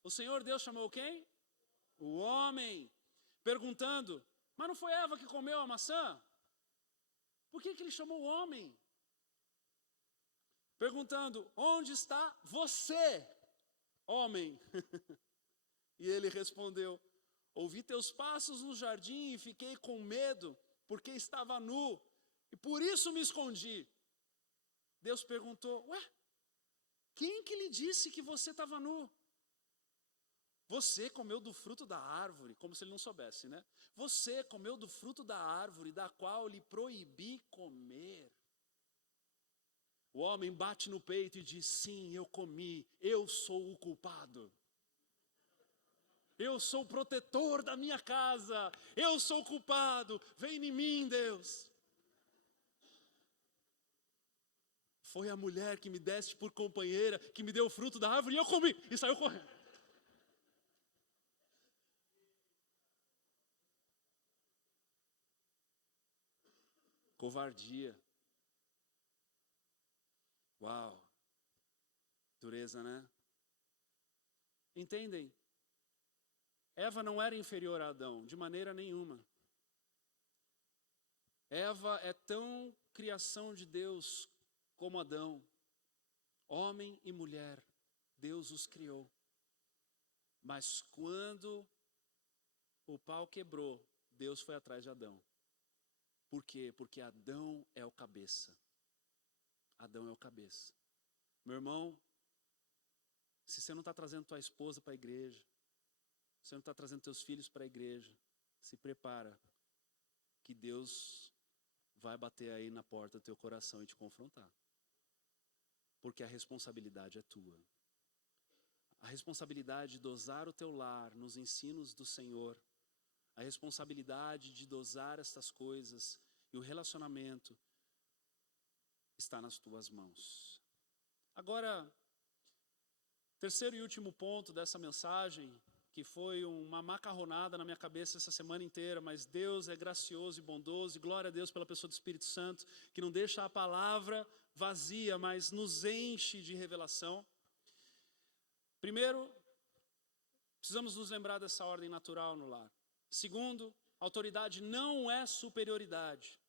o Senhor Deus chamou quem? O homem, perguntando: mas não foi Eva que comeu a maçã? Por que ele chamou o homem? Perguntando: onde está você, homem? E ele respondeu: ouvi teus passos no jardim e fiquei com medo, porque estava nu, e por isso me escondi. Deus perguntou: ué, quem que lhe disse que você estava nu? Você comeu do fruto da árvore, como se ele não soubesse, né? Você comeu do fruto da árvore, da qual lhe proibi comer. O homem bate no peito e diz: sim, eu comi, eu sou o culpado. Eu sou o protetor da minha casa, eu sou o culpado, vem em mim, Deus. Foi a mulher que me deste por companheira, que me deu o fruto da árvore e eu comi, e saiu correndo. Covardia. Uau, dureza, né? Entendem? Eva não era inferior a Adão, de maneira nenhuma. Eva é tão criação de Deus como Adão. Homem e mulher, Deus os criou. Mas quando o pau quebrou, Deus foi atrás de Adão. Por quê? Porque Adão é o cabeça. Adão é o cabeça. Meu irmão, se você não está trazendo tua esposa para a igreja, se você não está trazendo teus filhos para a igreja, se prepara, que Deus vai bater aí na porta do teu coração e te confrontar. Porque a responsabilidade é tua. A responsabilidade de dosar o teu lar nos ensinos do Senhor, a responsabilidade de dosar estas coisas e o relacionamento está nas tuas mãos. Agora, terceiro e último ponto dessa mensagem, que foi uma macarronada na minha cabeça essa semana inteira, mas Deus é gracioso e bondoso, e glória a Deus pela pessoa do Espírito Santo, que não deixa a palavra vazia, mas nos enche de revelação. Primeiro, Precisamos nos lembrar dessa ordem natural no lar. Segundo, autoridade não é superioridade.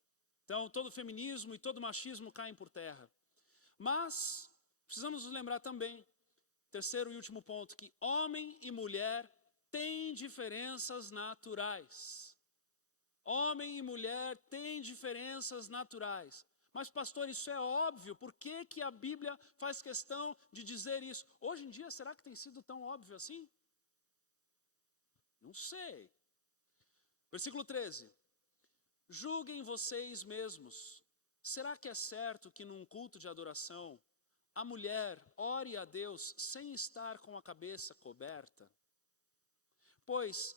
Então, todo feminismo e todo machismo caem por terra. Mas, precisamos nos lembrar também, terceiro e último ponto, que homem e mulher têm diferenças naturais. Homem e mulher têm diferenças naturais. Mas, pastor, isso é óbvio. Por que a Bíblia faz questão de dizer isso? Hoje em dia, será que tem sido tão óbvio assim? Não sei. Versículo 13. Julguem vocês mesmos. Será que é certo que num culto de adoração, a mulher ore a Deus sem estar com a cabeça coberta? Pois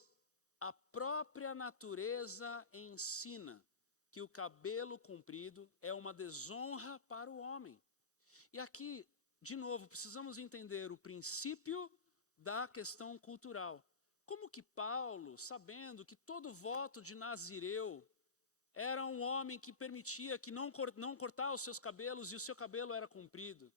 a própria natureza ensina que o cabelo comprido é uma desonra para o homem. E aqui, de novo, precisamos entender o princípio da questão cultural. Como que Paulo, sabendo que todo voto de Nazireu era um homem que permitia que não cortar os seus cabelos e o seu cabelo era comprido,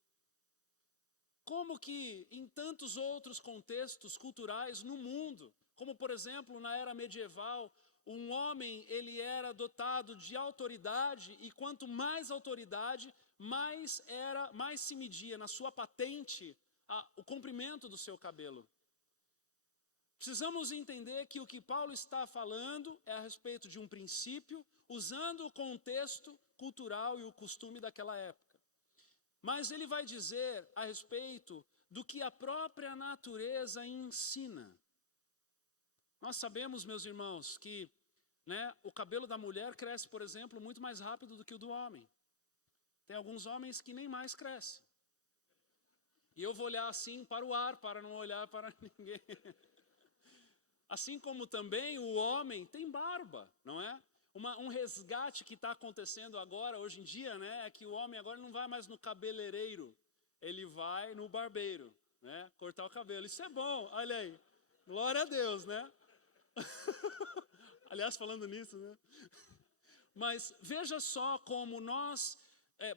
como que em tantos outros contextos culturais no mundo, como por exemplo na era medieval, um homem ele era dotado de autoridade e quanto mais autoridade, mais se media na sua patente o comprimento do seu cabelo. Precisamos entender que o que Paulo está falando é a respeito de um princípio, usando o contexto cultural e o costume daquela época. Mas ele vai dizer a respeito do que a própria natureza ensina. Nós sabemos, meus irmãos, que o cabelo da mulher cresce, por exemplo, muito mais rápido do que o do homem. Tem alguns homens que nem mais crescem. E eu vou olhar assim para o ar, para não olhar para ninguém. Assim como também o homem tem barba, não é? Um resgate que está acontecendo agora, hoje em dia, é que o homem agora não vai mais no cabeleireiro, ele vai no barbeiro, cortar o cabelo. Isso é bom, olha aí, glória a Deus, Aliás, falando nisso, Mas veja só como nós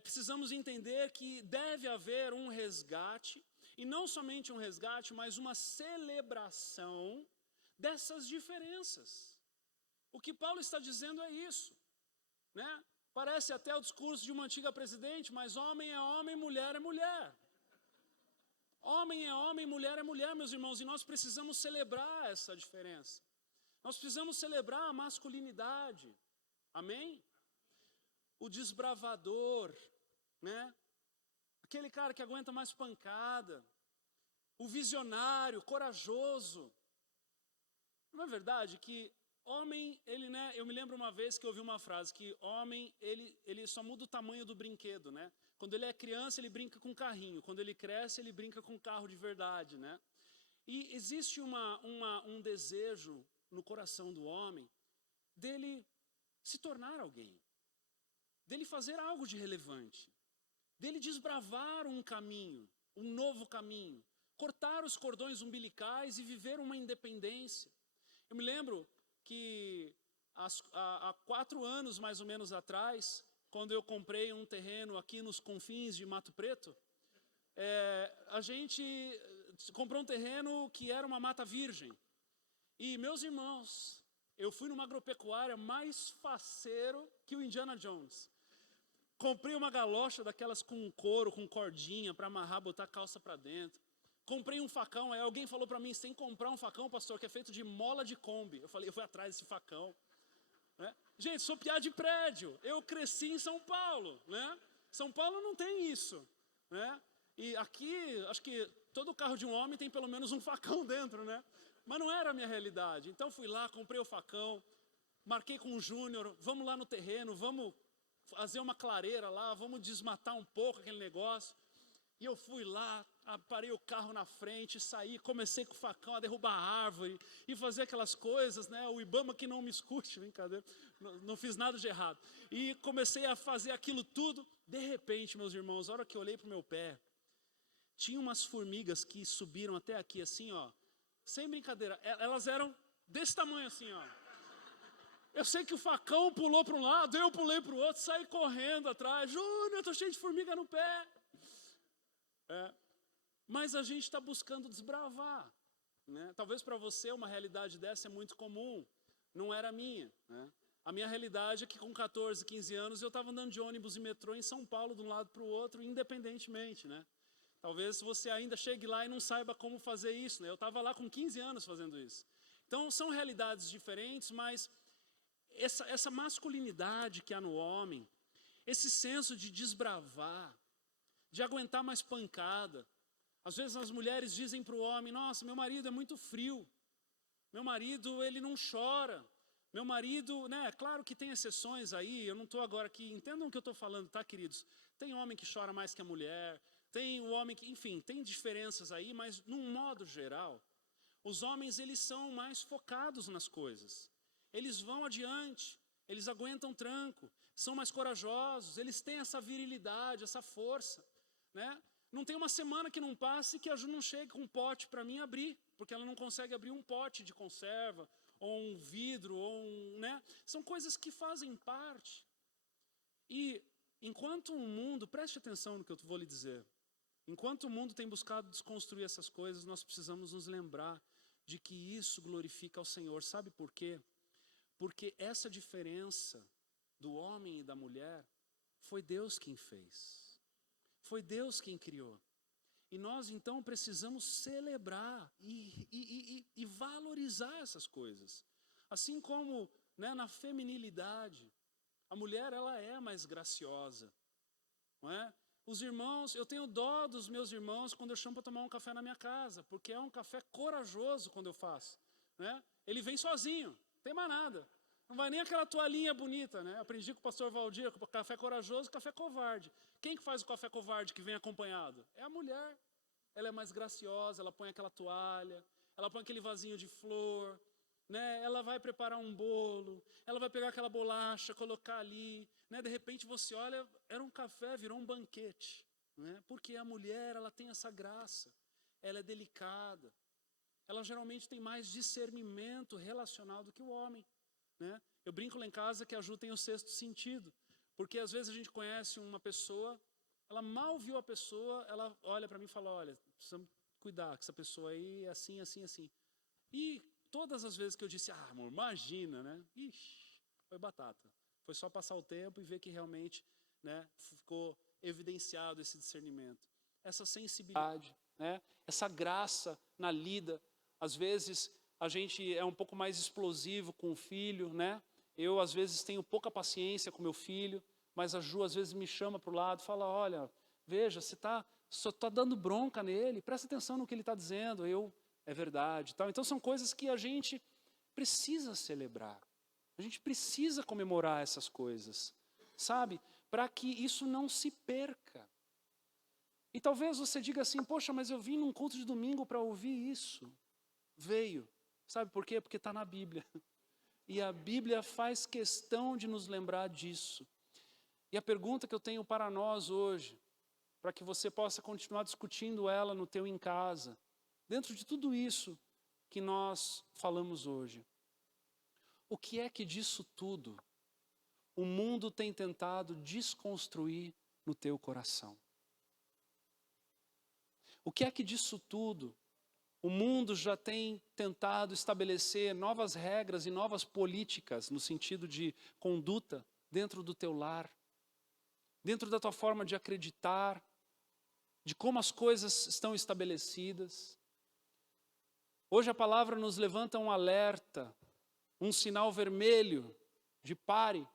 precisamos entender que deve haver um resgate, e não somente um resgate, mas uma celebração dessas diferenças. O que Paulo está dizendo é isso, Parece até o discurso de uma antiga presidente, mas homem é homem, mulher é mulher. Homem é homem, mulher é mulher, meus irmãos, e nós precisamos celebrar essa diferença. Nós precisamos celebrar a masculinidade, amém? O desbravador, Aquele cara que aguenta mais pancada, o visionário, corajoso. Não é verdade que homem, eu me lembro uma vez que eu ouvi uma frase, que homem, ele só muda o tamanho do brinquedo, Quando ele é criança, ele brinca com carrinho. Quando ele cresce, ele brinca com carro de verdade, E existe um desejo no coração do homem dele se tornar alguém, dele fazer algo de relevante, dele desbravar um caminho, um novo caminho, cortar os cordões umbilicais e viver uma independência. Eu me lembro que há 4 anos, mais ou menos atrás, quando eu comprei um terreno aqui nos confins de Mato Preto, a gente comprou um terreno que era uma mata virgem. E, meus irmãos, eu fui numa agropecuária mais faceiro que o Indiana Jones. Comprei uma galocha daquelas com couro, com cordinha, para amarrar, botar a calça para dentro. Comprei um facão, aí alguém falou para mim, você tem que comprar um facão, pastor, que é feito de mola de Kombi. Eu falei, eu fui atrás desse facão. Gente, sou piá de prédio, eu cresci em São Paulo, São Paulo não tem isso, E aqui, acho que todo carro de um homem tem pelo menos um facão dentro, Mas não era a minha realidade. Então fui lá, comprei o facão, marquei com o Júnior, vamos lá no terreno, vamos fazer uma clareira lá, vamos desmatar um pouco aquele negócio. E eu fui lá, parei o carro na frente, saí, comecei com o facão a derrubar a árvore e fazer aquelas coisas, O Ibama que não me escute, brincadeira, não fiz nada de errado. E comecei a fazer aquilo tudo. De repente, meus irmãos, a hora que eu olhei para o meu pé, tinha umas formigas que subiram até aqui assim, sem brincadeira, elas eram desse tamanho assim, Eu sei que o facão pulou para um lado, eu pulei para o outro, saí correndo atrás. Júnior, estou cheio de formiga no pé. Mas a gente está buscando desbravar. né? Talvez para você uma realidade dessa é muito comum, não era a minha, né? A minha realidade é que com 14, 15 anos eu estava andando de ônibus e metrô em São Paulo, de um lado para o outro, independentemente, né? Talvez você ainda chegue lá e não saiba como fazer isso, né? Eu estava lá com 15 anos fazendo isso. Então são realidades diferentes, mas essa masculinidade que há no homem, esse senso de desbravar, de aguentar mais pancada. Às vezes as mulheres dizem para o homem, nossa, meu marido é muito frio, meu marido ele não chora, meu marido, né, claro que tem exceções aí, eu não estou agora aqui, entendam o que eu estou falando, tá, queridos? Tem homem que chora mais que a mulher, tem o homem que, enfim, tem diferenças aí, mas num modo geral, os homens eles são mais focados nas coisas, eles vão adiante, eles aguentam tranco, são mais corajosos, eles têm essa virilidade, essa força, né? Não tem uma semana que não passe que a Ju não chegue com um pote para mim abrir, porque ela não consegue abrir um pote de conserva, ou um vidro, né? São coisas que fazem parte. E enquanto o mundo, preste atenção no que eu vou lhe dizer, enquanto o mundo tem buscado desconstruir essas coisas, nós precisamos nos lembrar de que isso glorifica ao Senhor. Sabe por quê? Porque essa diferença do homem e da mulher foi Deus quem fez. Foi Deus quem criou. E nós então precisamos celebrar e valorizar essas coisas. Assim como, né, na feminilidade, a mulher ela é mais graciosa, não é? Os irmãos, eu tenho dó dos meus irmãos quando eu chamo para tomar um café na minha casa, porque é um café corajoso quando eu faço, né? Ele vem sozinho, não tem mais nada. Não vai nem aquela toalhinha bonita, né? Aprendi com o pastor Valdir, com café corajoso, café covarde. Quem que faz o café covarde que vem acompanhado? É a mulher. Ela é mais graciosa, ela põe aquela toalha, ela põe aquele vasinho de flor, né? Ela vai preparar um bolo, ela vai pegar aquela bolacha, colocar ali, né? De repente você olha, era um café, virou um banquete, né? Porque a mulher, ela tem essa graça, ela é delicada, ela geralmente tem mais discernimento relacional do que o homem, né? Eu brinco lá em casa que a Ju tem o sexto sentido, porque às vezes a gente conhece uma pessoa, ela mal viu a pessoa, ela olha para mim e fala, olha, precisamos cuidar, que essa pessoa aí é assim, assim, assim. E todas as vezes que eu disse, ah, amor, imagina, né? Ixi, foi batata. Foi só passar o tempo e ver que realmente, né, ficou evidenciado esse discernimento. Essa sensibilidade, né? Essa graça na lida. Às vezes a gente é um pouco mais explosivo com o filho, né? Eu às vezes tenho pouca paciência com meu filho, mas a Ju às vezes me chama para o lado e fala, olha, veja, você só está dando bronca nele, presta atenção no que ele está dizendo, é verdade. Tal. Então são coisas que a gente precisa celebrar, a gente precisa comemorar essas coisas, sabe? Para que isso não se perca. E talvez você diga assim, poxa, mas eu vim num culto de domingo para ouvir isso. Veio. Sabe por quê? Porque está na Bíblia. E a Bíblia faz questão de nos lembrar disso. E a pergunta que eu tenho para nós hoje, para que você possa continuar discutindo ela no teu em casa, dentro de tudo isso que nós falamos hoje, o que é que disso tudo o mundo tem tentado desconstruir no teu coração? O que é que disso tudo o mundo já tem tentado estabelecer novas regras e novas políticas no sentido de conduta dentro do teu lar, dentro da tua forma de acreditar, de como as coisas estão estabelecidas? Hoje a palavra nos levanta um alerta, um sinal vermelho de pare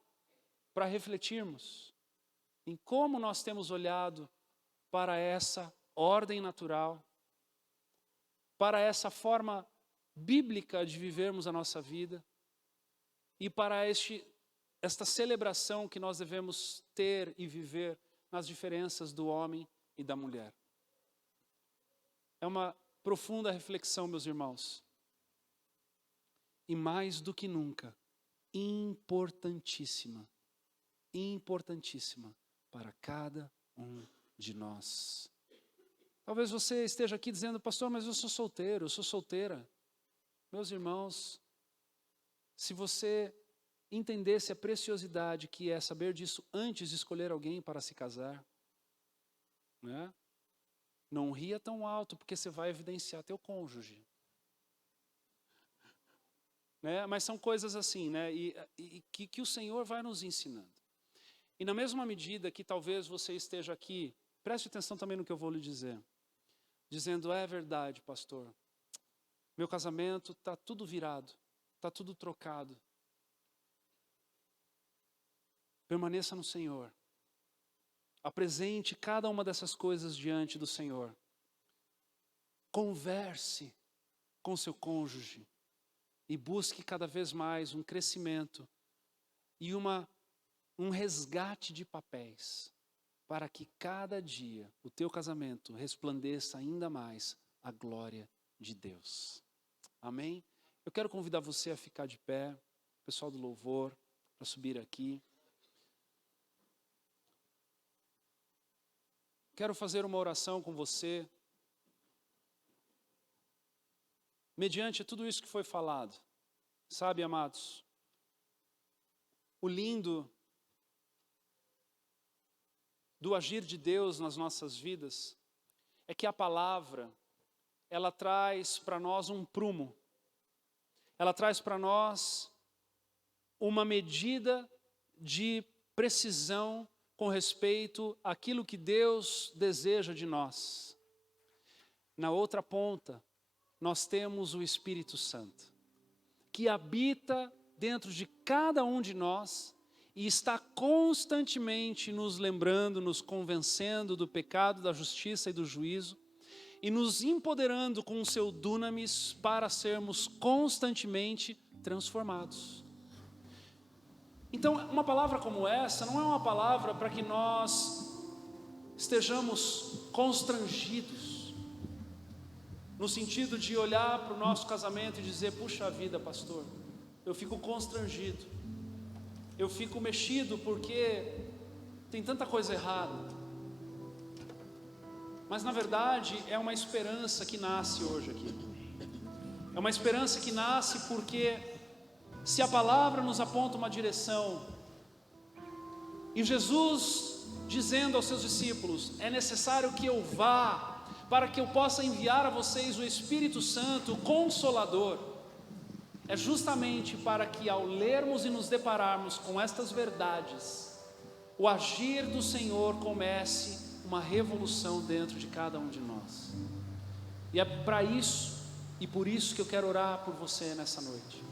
para refletirmos em como nós temos olhado para essa ordem natural, para essa forma bíblica de vivermos a nossa vida e para esta celebração que nós devemos ter e viver nas diferenças do homem e da mulher. É uma profunda reflexão, meus irmãos. E mais do que nunca, importantíssima, importantíssima para cada um de nós. Talvez você esteja aqui dizendo, pastor, mas eu sou solteiro, eu sou solteira. Meus irmãos, se você entendesse a preciosidade que é saber disso antes de escolher alguém para se casar, né? Não ria tão alto, porque você vai evidenciar teu cônjuge. né? Mas são coisas assim, né? E que o Senhor vai nos ensinando. E na mesma medida que talvez você esteja aqui, preste atenção também no que eu vou lhe dizer. Dizendo, é verdade, pastor. Meu casamento está tudo virado, está tudo trocado. Permaneça no Senhor. Apresente cada uma dessas coisas diante do Senhor. Converse com seu cônjuge e busque cada vez mais um crescimento e um resgate de papéis para que cada dia o teu casamento resplandeça ainda mais a glória de Deus. Amém? Eu quero convidar você a ficar de pé, o pessoal do louvor, para subir aqui. Quero fazer uma oração com você, mediante tudo isso que foi falado. Sabe, amados, o lindo do agir de Deus nas nossas vidas é que a palavra, ela traz para nós um prumo. Ela traz para nós uma medida de precisão com respeito àquilo que Deus deseja de nós. Na outra ponta, nós temos o Espírito Santo, que habita dentro de cada um de nós e está constantemente nos lembrando, nos convencendo do pecado, da justiça e do juízo, e nos empoderando com o seu dunamis para sermos constantemente transformados. Então, uma palavra como essa não é uma palavra para que nós estejamos constrangidos, no sentido de olhar para o nosso casamento e dizer, puxa vida, pastor, eu fico constrangido, eu fico mexido porque tem tanta coisa errada. Mas na verdade é uma esperança que nasce hoje aqui. É uma esperança que nasce porque se a palavra nos aponta uma direção, e Jesus dizendo aos seus discípulos, é necessário que eu vá, para que eu possa enviar a vocês o Espírito Santo, o Consolador, é justamente para que ao lermos e nos depararmos com estas verdades, o agir do Senhor comece uma revolução dentro de cada um de nós. E é para isso, e por isso que eu quero orar por você nessa noite.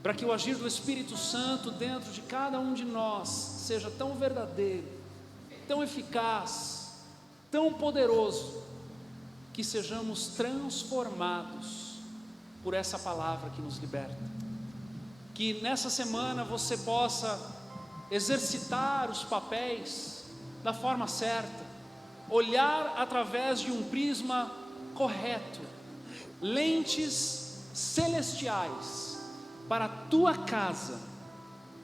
Para que o agir do Espírito Santo dentro de cada um de nós seja tão verdadeiro, tão eficaz, tão poderoso, que sejamos transformados por essa palavra que nos liberta. Que nessa semana você possa exercitar os papéis da forma certa, olhar através de um prisma correto, lentes celestiais para a tua casa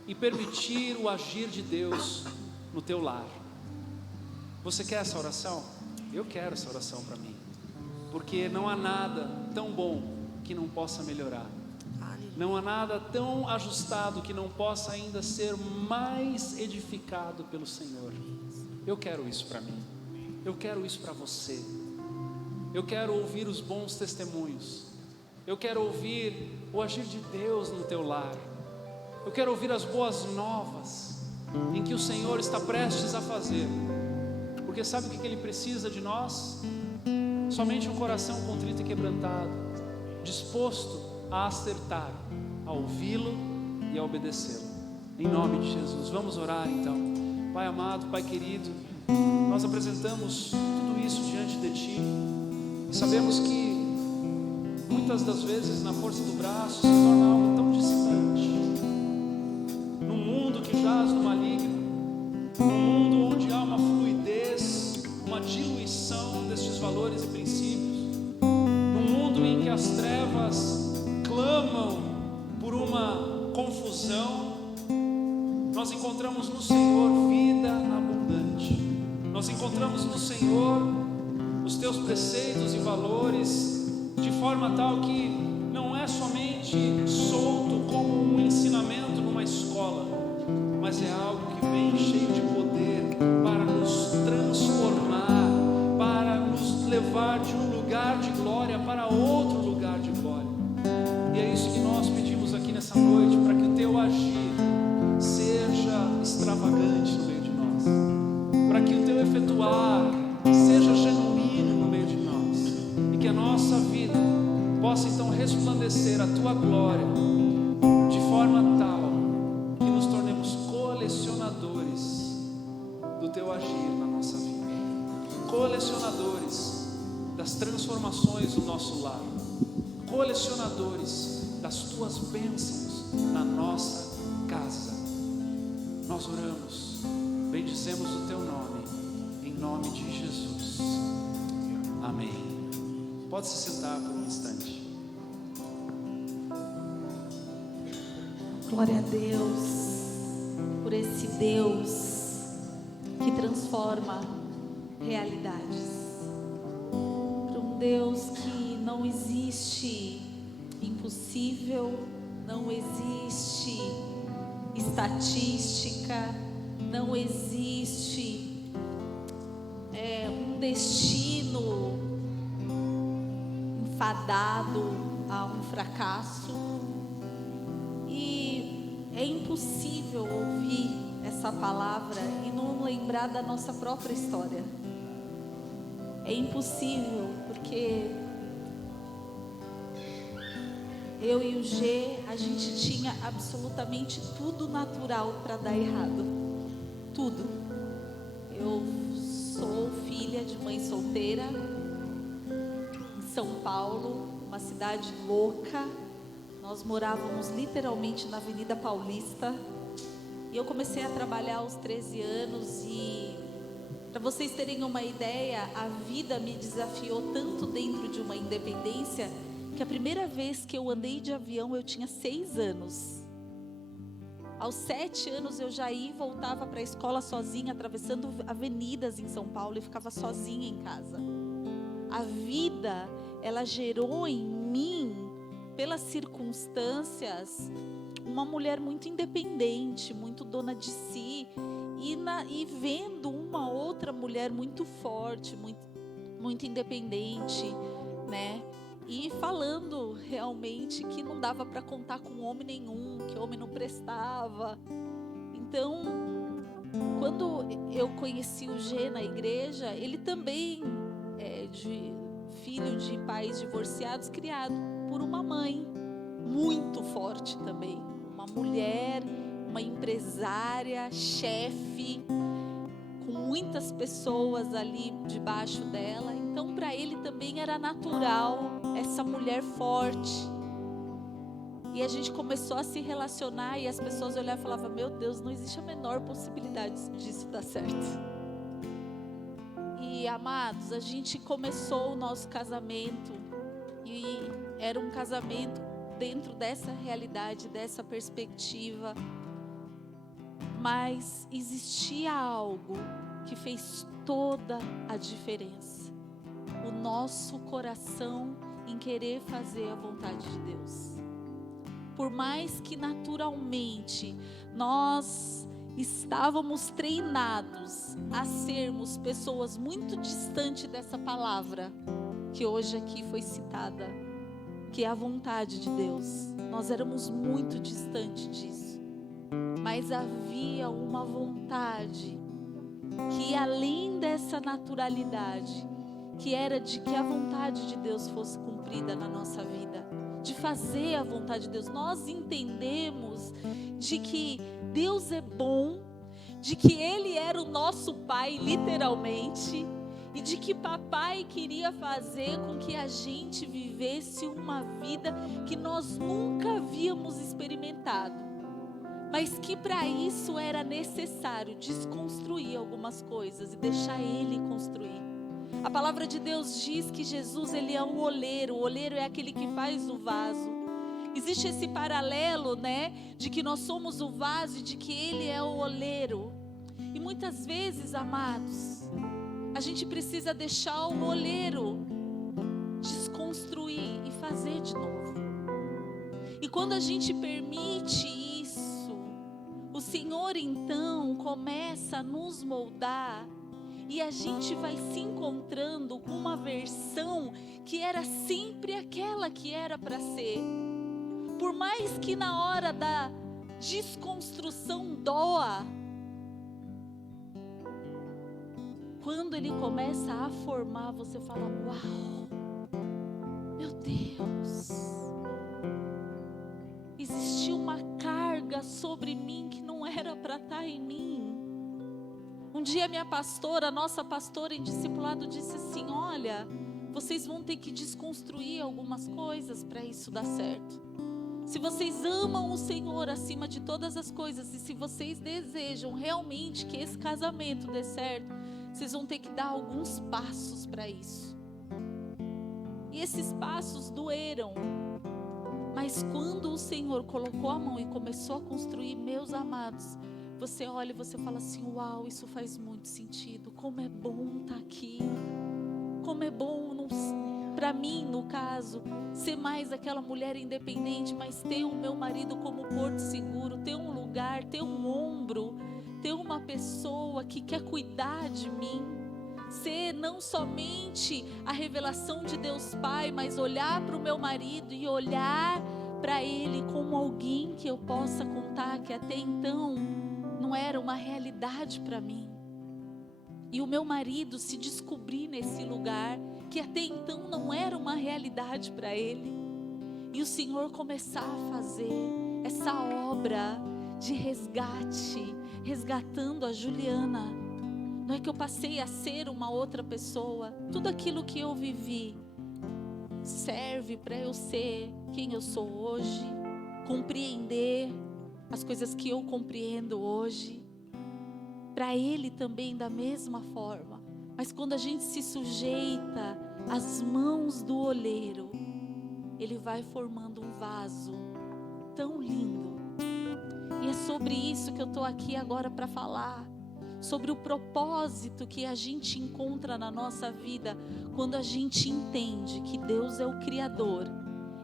e permitir o agir de Deus no teu lar. Você quer essa oração? Eu quero essa oração para mim, porque não há nada tão bom que não possa melhorar, não há nada tão ajustado que não possa ainda ser mais edificado pelo Senhor. Eu quero isso para mim, eu quero isso para você. Eu quero ouvir os bons testemunhos, eu quero ouvir o agir de Deus no teu lar, eu quero ouvir as boas novas em que o Senhor está prestes a fazer, porque sabe o que Ele precisa de nós? Somente um coração contrito e quebrantado, disposto a acertar, a ouvi-lo e a obedecê-lo. Em nome de Jesus, vamos orar então. Pai amado, Pai querido, nós apresentamos tudo isso diante de Ti. E sabemos que muitas das vezes na força do braço se torna algo tão distante. Num mundo que jaz no maligno, num mundo onde há uma fluidez, uma diluição destes valores e princípios, num mundo em que as trevas clamam por uma confusão, nós encontramos no Senhor vida abundante. Nós encontramos no Senhor os teus preceitos e valores, de forma tal que não é somente solto como um ensinamento numa escola, mas é algo que vem cheio de poder para nos transformar, para nos levar de um lugar de glória para outro lugar de glória. E é isso que nós pedimos aqui possa então resplandecer a Tua glória de forma tal que nos tornemos colecionadores do Teu agir na nossa vida, colecionadores das transformações do nosso lar, colecionadores das Tuas bênçãos na nossa casa. Nós oramos, bendizemos o Teu nome, em nome de Jesus. Amém. Pode se sentar por um instante. Glória a Deus, por esse Deus que transforma realidades, por um Deus que não existe impossível, não existe estatística, não existe um destino enfadado a um fracasso. E é impossível ouvir essa palavra e não lembrar da nossa própria história. É impossível, porque eu e o G, a gente tinha absolutamente tudo natural para dar errado. Tudo. Eu sou filha de mãe solteira, em São Paulo, uma cidade louca. Nós morávamos literalmente na Avenida Paulista. E eu comecei a trabalhar aos 13 anos e, para vocês terem uma ideia, a vida me desafiou tanto dentro de uma independência que a primeira vez que eu andei de avião eu tinha 6 anos. Aos 7 anos eu já ia e voltava para a escola sozinha, atravessando avenidas em São Paulo, e ficava sozinha em casa. A vida, ela gerou em mim, pelas circunstâncias, uma mulher muito independente, muito dona de si, e vendo uma outra mulher muito forte, muito independente, né? E falando realmente que não dava para contar com homem nenhum, que homem não prestava. Então, quando eu conheci o G na igreja, ele também é filho de pais divorciados, criado por uma mãe muito forte também. Uma mulher, uma empresária, chefe, com muitas pessoas ali debaixo dela. Então para ele também era natural essa mulher forte. E a gente começou a se relacionar e as pessoas olhavam e falavam: meu Deus, não existe a menor possibilidade disso dar certo. E amados, a gente começou o nosso casamento e era um casamento dentro dessa realidade, dessa perspectiva. Mas existia algo que fez toda a diferença: o nosso coração em querer fazer a vontade de Deus. Por mais que naturalmente nós estávamos treinados a sermos pessoas muito distantes dessa palavra que hoje aqui foi citada, que é a vontade de Deus, nós éramos muito distantes disso. Mas havia uma vontade que, além dessa naturalidade, que era de que a vontade de Deus fosse cumprida na nossa vida, de fazer a vontade de Deus. Nós entendemos de que Deus é bom, de que Ele era o nosso Pai, literalmente, e de que papai queria fazer com que a gente vivesse uma vida que nós nunca havíamos experimentado. Mas que para isso era necessário desconstruir algumas coisas e deixar Ele construir. A palavra de Deus diz que Jesus, Ele é o oleiro é aquele que faz o vaso. Existe esse paralelo, né, de que nós somos o vaso e de que Ele é o oleiro. E muitas vezes, amados, a gente precisa deixar o oleiro desconstruir e fazer de novo. E quando a gente permite isso, o Senhor então começa a nos moldar e a gente vai se encontrando com uma versão que era sempre aquela que era para ser. Por mais que na hora da desconstrução doa, quando Ele começa a formar, você fala: uau, meu Deus, Deus. Existia uma carga sobre mim que não era para estar em mim. Um dia minha pastora, nossa pastora em discipulado, disse assim: olha, vocês vão ter que desconstruir algumas coisas para isso dar certo. Se vocês amam o Senhor acima de todas as coisas, e se vocês desejam realmente que esse casamento dê certo, vocês vão ter que dar alguns passos para isso. E esses passos doeram. Mas quando o Senhor colocou a mão e começou a construir, meus amados, você olha e você fala assim: uau, isso faz muito sentido. Como é bom estar aqui. Como é bom, para mim, no caso, ser mais aquela mulher independente, mas ter o meu marido como porto seguro, ter um lugar, ter um ombro, ter uma pessoa que quer cuidar de mim. Ser não somente a revelação de Deus Pai, mas olhar para o meu marido e olhar para ele como alguém que eu possa contar, que até então não era uma realidade para mim. E o meu marido se descobrir nesse lugar que até então não era uma realidade para ele. E o Senhor começar a fazer essa obra de resgate, resgatando a Juliana. Não é que eu passei a ser uma outra pessoa. Tudo aquilo que eu vivi serve para eu ser quem eu sou hoje, compreender as coisas que eu compreendo hoje. Para Ele também da mesma forma. Mas quando a gente se sujeita às mãos do oleiro, Ele vai formando um vaso tão lindo. E é sobre isso que eu estou aqui agora para falar. Sobre o propósito que a gente encontra na nossa vida quando a gente entende que Deus é o Criador,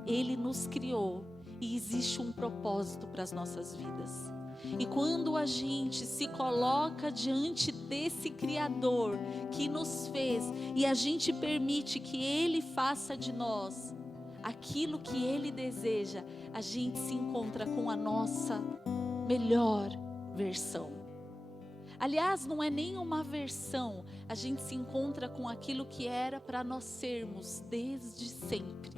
Ele nos criou e existe um propósito para as nossas vidas. E quando a gente se coloca diante desse Criador que nos fez e a gente permite que Ele faça de nós aquilo que Ele deseja, a gente se encontra com a nossa melhor versão. Aliás, não é nenhuma versão, a gente se encontra com aquilo que era para nós sermos desde sempre.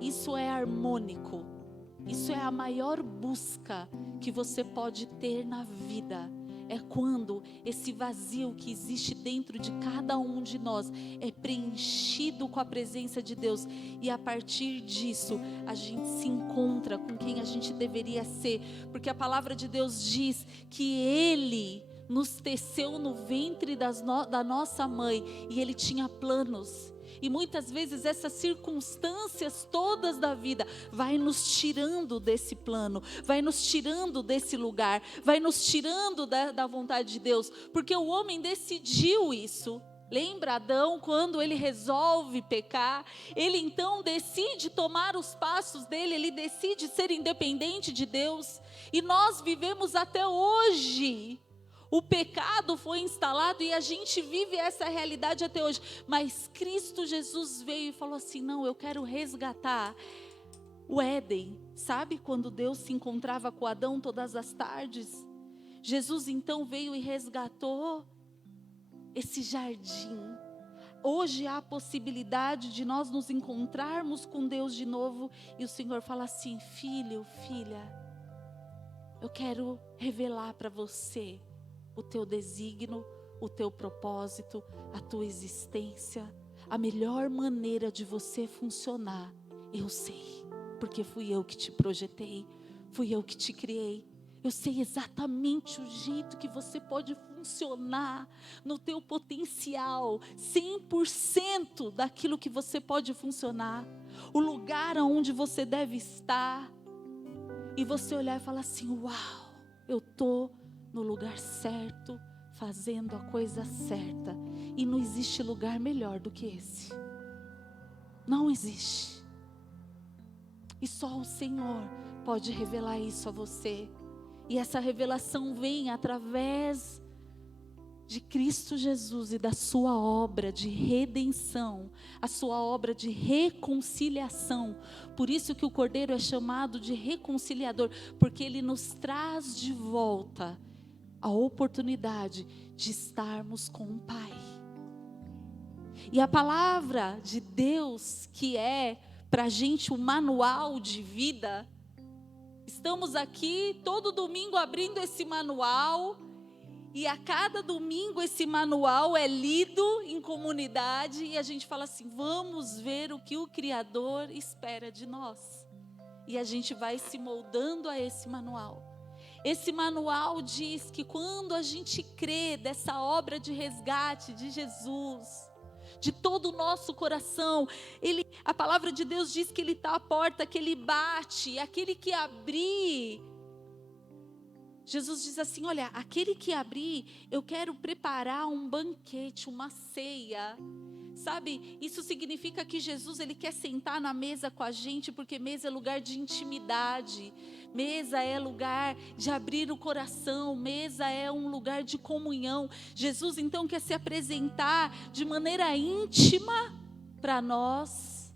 Isso é harmônico, isso é a maior busca que você pode ter na vida. É quando esse vazio que existe dentro de cada um de nós é preenchido com a presença de Deus. E a partir disso, a gente se encontra com quem a gente deveria ser. Porque a palavra de Deus diz que Ele nos teceu no ventre da nossa mãe. E Ele tinha planos. E muitas vezes essas circunstâncias todas da vida vai nos tirando desse plano, vai nos tirando desse lugar, vai nos tirando da vontade de Deus, porque o homem decidiu isso. Lembra Adão, quando ele resolve pecar, ele então decide tomar os passos dele, ele decide ser independente de Deus, e nós vivemos até hoje. O pecado foi instalado e a gente vive essa realidade até hoje. Mas Cristo Jesus veio e falou assim: não, eu quero resgatar o Éden. Sabe quando Deus se encontrava com Adão todas as tardes? Jesus então veio e resgatou esse jardim. Hoje há a possibilidade de nós nos encontrarmos com Deus de novo. E o Senhor fala assim: filho, filha, eu quero revelar para você o teu desígnio, o teu propósito, a tua existência, a melhor maneira de você funcionar. Eu sei, porque fui eu que te projetei, fui eu que te criei. Eu sei exatamente o jeito que você pode funcionar no teu potencial, 100% daquilo que você pode funcionar, o lugar aonde você deve estar. E você olhar e falar assim: uau, eu estou no lugar certo, fazendo a coisa certa. E não existe lugar melhor do que esse. Não existe. E só o Senhor pode revelar isso a você. E essa revelação vem através de Cristo Jesus e da sua obra de redenção, a sua obra de reconciliação. Por isso que o Cordeiro é chamado de reconciliador, porque ele nos traz de volta a oportunidade de estarmos com o Pai. E a palavra de Deus, que é para a gente um manual de vida, estamos aqui todo domingo abrindo esse manual, e a cada domingo esse manual é lido em comunidade, e a gente fala assim, vamos ver o que o Criador espera de nós. E a gente vai se moldando a esse manual. Esse manual diz que quando a gente crê dessa obra de resgate de Jesus, de todo o nosso coração, a palavra de Deus diz que Ele está à porta, que Ele bate, e aquele que abrir, Jesus diz assim, olha, aquele que abrir, eu quero preparar um banquete, uma ceia. Sabe, isso significa que Jesus, Ele quer sentar na mesa com a gente, porque mesa é lugar de intimidade, mesa é lugar de abrir o coração, mesa é um lugar de comunhão. Jesus então quer se apresentar de maneira íntima para nós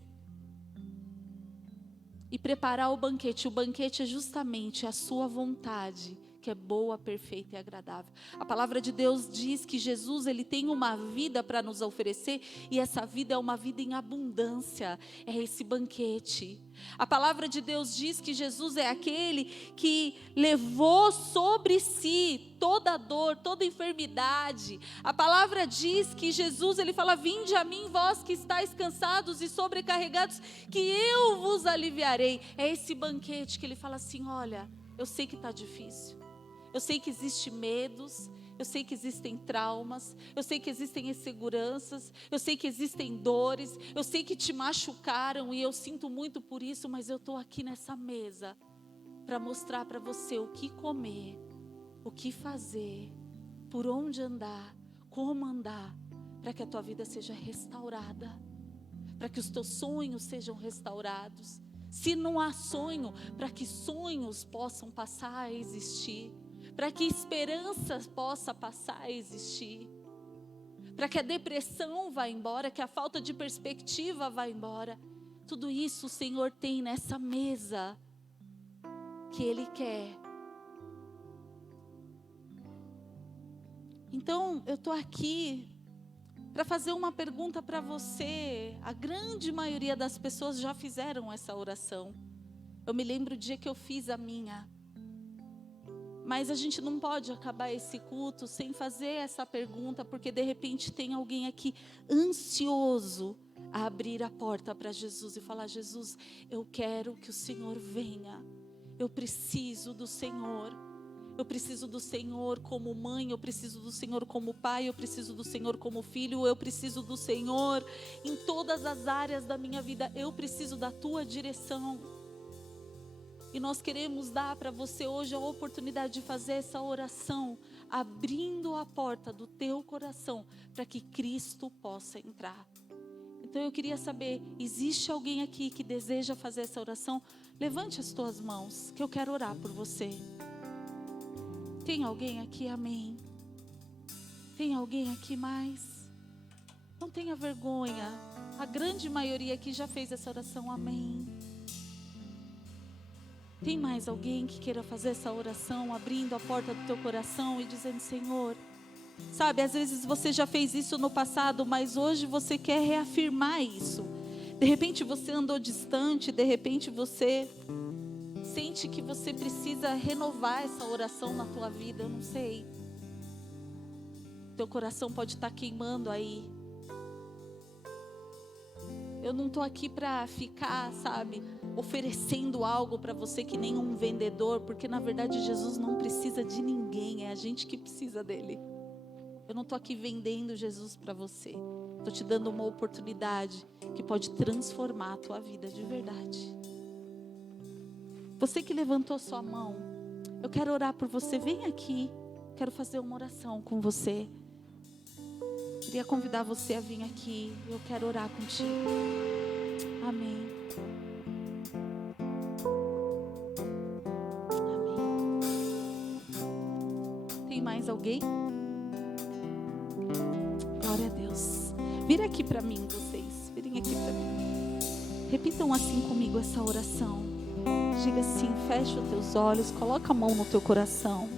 e preparar o banquete. O banquete é justamente a sua vontade, que é boa, perfeita e agradável. A palavra de Deus diz que Jesus, Ele tem uma vida para nos oferecer, e essa vida é uma vida em abundância, é esse banquete. A palavra de Deus diz que Jesus é aquele que levou sobre si toda dor, toda enfermidade. A palavra diz que Jesus, Ele fala, vinde a mim vós que estáis cansados e sobrecarregados, que eu vos aliviarei. É esse banquete que Ele fala assim, olha, eu sei que está difícil. Eu sei que existem medos, eu sei que existem traumas, eu sei que existem inseguranças, eu sei que existem dores, eu sei que te machucaram e eu sinto muito por isso, mas eu estou aqui nessa mesa para mostrar para você o que comer, o que fazer, por onde andar, como andar, para que a tua vida seja restaurada, para que os teus sonhos sejam restaurados. Se não há sonho, para que sonhos possam passar a existir, para que esperança possa passar a existir, para que a depressão vá embora, que a falta de perspectiva vá embora. Tudo isso o Senhor tem nessa mesa que Ele quer. Então, eu estou aqui para fazer uma pergunta para você. A grande maioria das pessoas já fizeram essa oração. Eu me lembro o dia que eu fiz a minha. Mas a gente não pode acabar esse culto sem fazer essa pergunta, porque de repente tem alguém aqui ansioso a abrir a porta para Jesus e falar, Jesus, eu quero que o Senhor venha. Eu preciso do Senhor. Eu preciso do Senhor como mãe, eu preciso do Senhor como pai, eu preciso do Senhor como filho, eu preciso do Senhor em todas as áreas da minha vida. Eu preciso da tua direção. E nós queremos dar para você hoje a oportunidade de fazer essa oração, abrindo a porta do teu coração para que Cristo possa entrar. Então eu queria saber, existe alguém aqui que deseja fazer essa oração? Levante as tuas mãos, que eu quero orar por você. Tem alguém aqui? Amém. Tem alguém aqui mais? Não tenha vergonha. A grande maioria aqui já fez essa oração. Amém. Tem mais alguém que queira fazer essa oração, abrindo a porta do teu coração e dizendo, Senhor, sabe, às vezes você já fez isso no passado, mas hoje você quer reafirmar isso. De repente você andou distante, de repente você sente que você precisa renovar essa oração na tua vida, eu não sei. Teu coração pode estar queimando aí. Eu não estou aqui para ficar, sabe, oferecendo algo para você que nem um vendedor, porque na verdade Jesus não precisa de ninguém, é a gente que precisa dele. Eu não estou aqui vendendo Jesus para você, estou te dando uma oportunidade que pode transformar a tua vida de verdade. Você que levantou sua mão, eu quero orar por você, vem aqui, quero fazer uma oração com você. Queria convidar você a vir aqui, eu quero orar contigo. Amém. Amém. Tem mais alguém? Glória a Deus. Vira aqui para mim, vocês. Virem aqui para mim. Repitam assim comigo essa oração. Diga assim, fecha os teus olhos, coloca a mão no teu coração.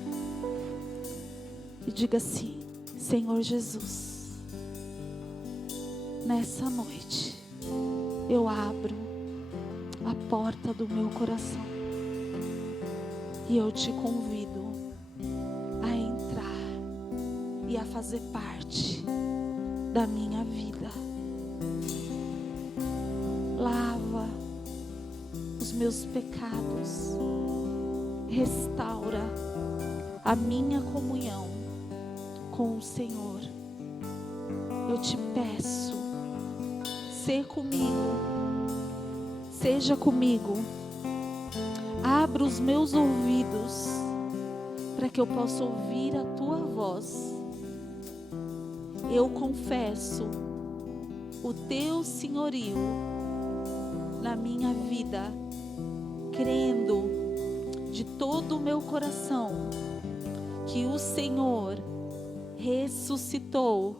E diga assim, Senhor Jesus, nessa noite eu abro a porta do meu coração e eu te convido a entrar e a fazer parte da minha vida. Lava os meus pecados, restaura a minha comunhão com o Senhor. Eu te peço, seja comigo, abra os meus ouvidos para que eu possa ouvir a tua voz. Eu confesso o teu senhorio na minha vida, crendo de todo o meu coração que o Senhor ressuscitou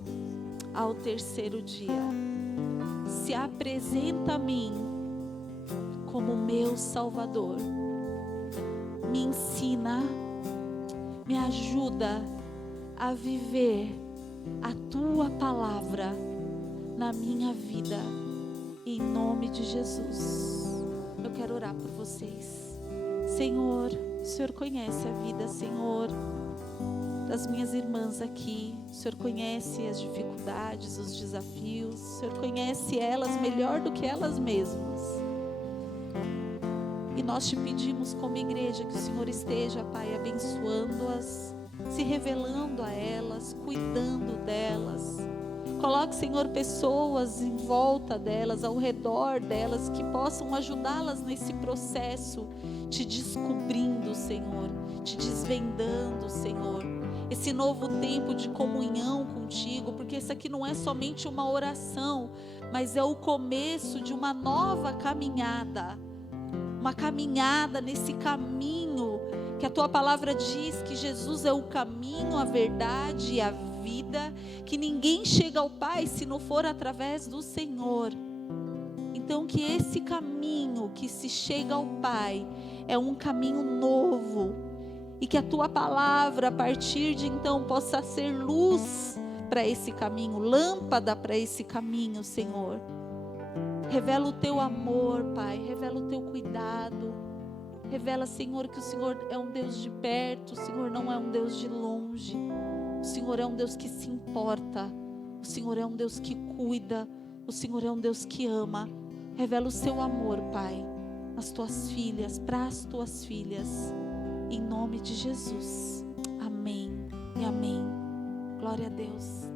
ao terceiro dia. Se apresenta a mim como meu Salvador. Me ensina, me ajuda a viver a tua palavra na minha vida, em nome de Jesus. Eu quero orar por vocês. Senhor, o Senhor conhece a vida, Senhor, das minhas irmãs aqui. O Senhor conhece as dificuldades, os desafios. O Senhor conhece elas melhor do que elas mesmas. E nós te pedimos como igreja que o Senhor esteja, Pai, abençoando-as, se revelando a elas, cuidando delas. Coloque, Senhor, pessoas em volta delas, ao redor delas, que possam ajudá-las nesse processo, te descobrindo, Senhor, te desvendando, Senhor. Esse novo tempo de comunhão contigo, porque isso aqui não é somente uma oração, mas é o começo de uma nova caminhada. Uma caminhada nesse caminho que a tua palavra diz que Jesus é o caminho, a verdade e a vida, que ninguém chega ao Pai se não for através do Senhor. Então que esse caminho que se chega ao Pai é um caminho novo, e que a tua palavra a partir de então possa ser luz para esse caminho, lâmpada para esse caminho, Senhor. Revela o teu amor, Pai, revela o teu cuidado, revela, Senhor, que o Senhor é um Deus de perto, o Senhor não é um Deus de longe, o Senhor é um Deus que se importa, o Senhor é um Deus que cuida, o Senhor é um Deus que ama. Revela o seu amor, Pai, às tuas filhas, para as tuas filhas, em nome de Jesus. Amém e amém. Glória a Deus.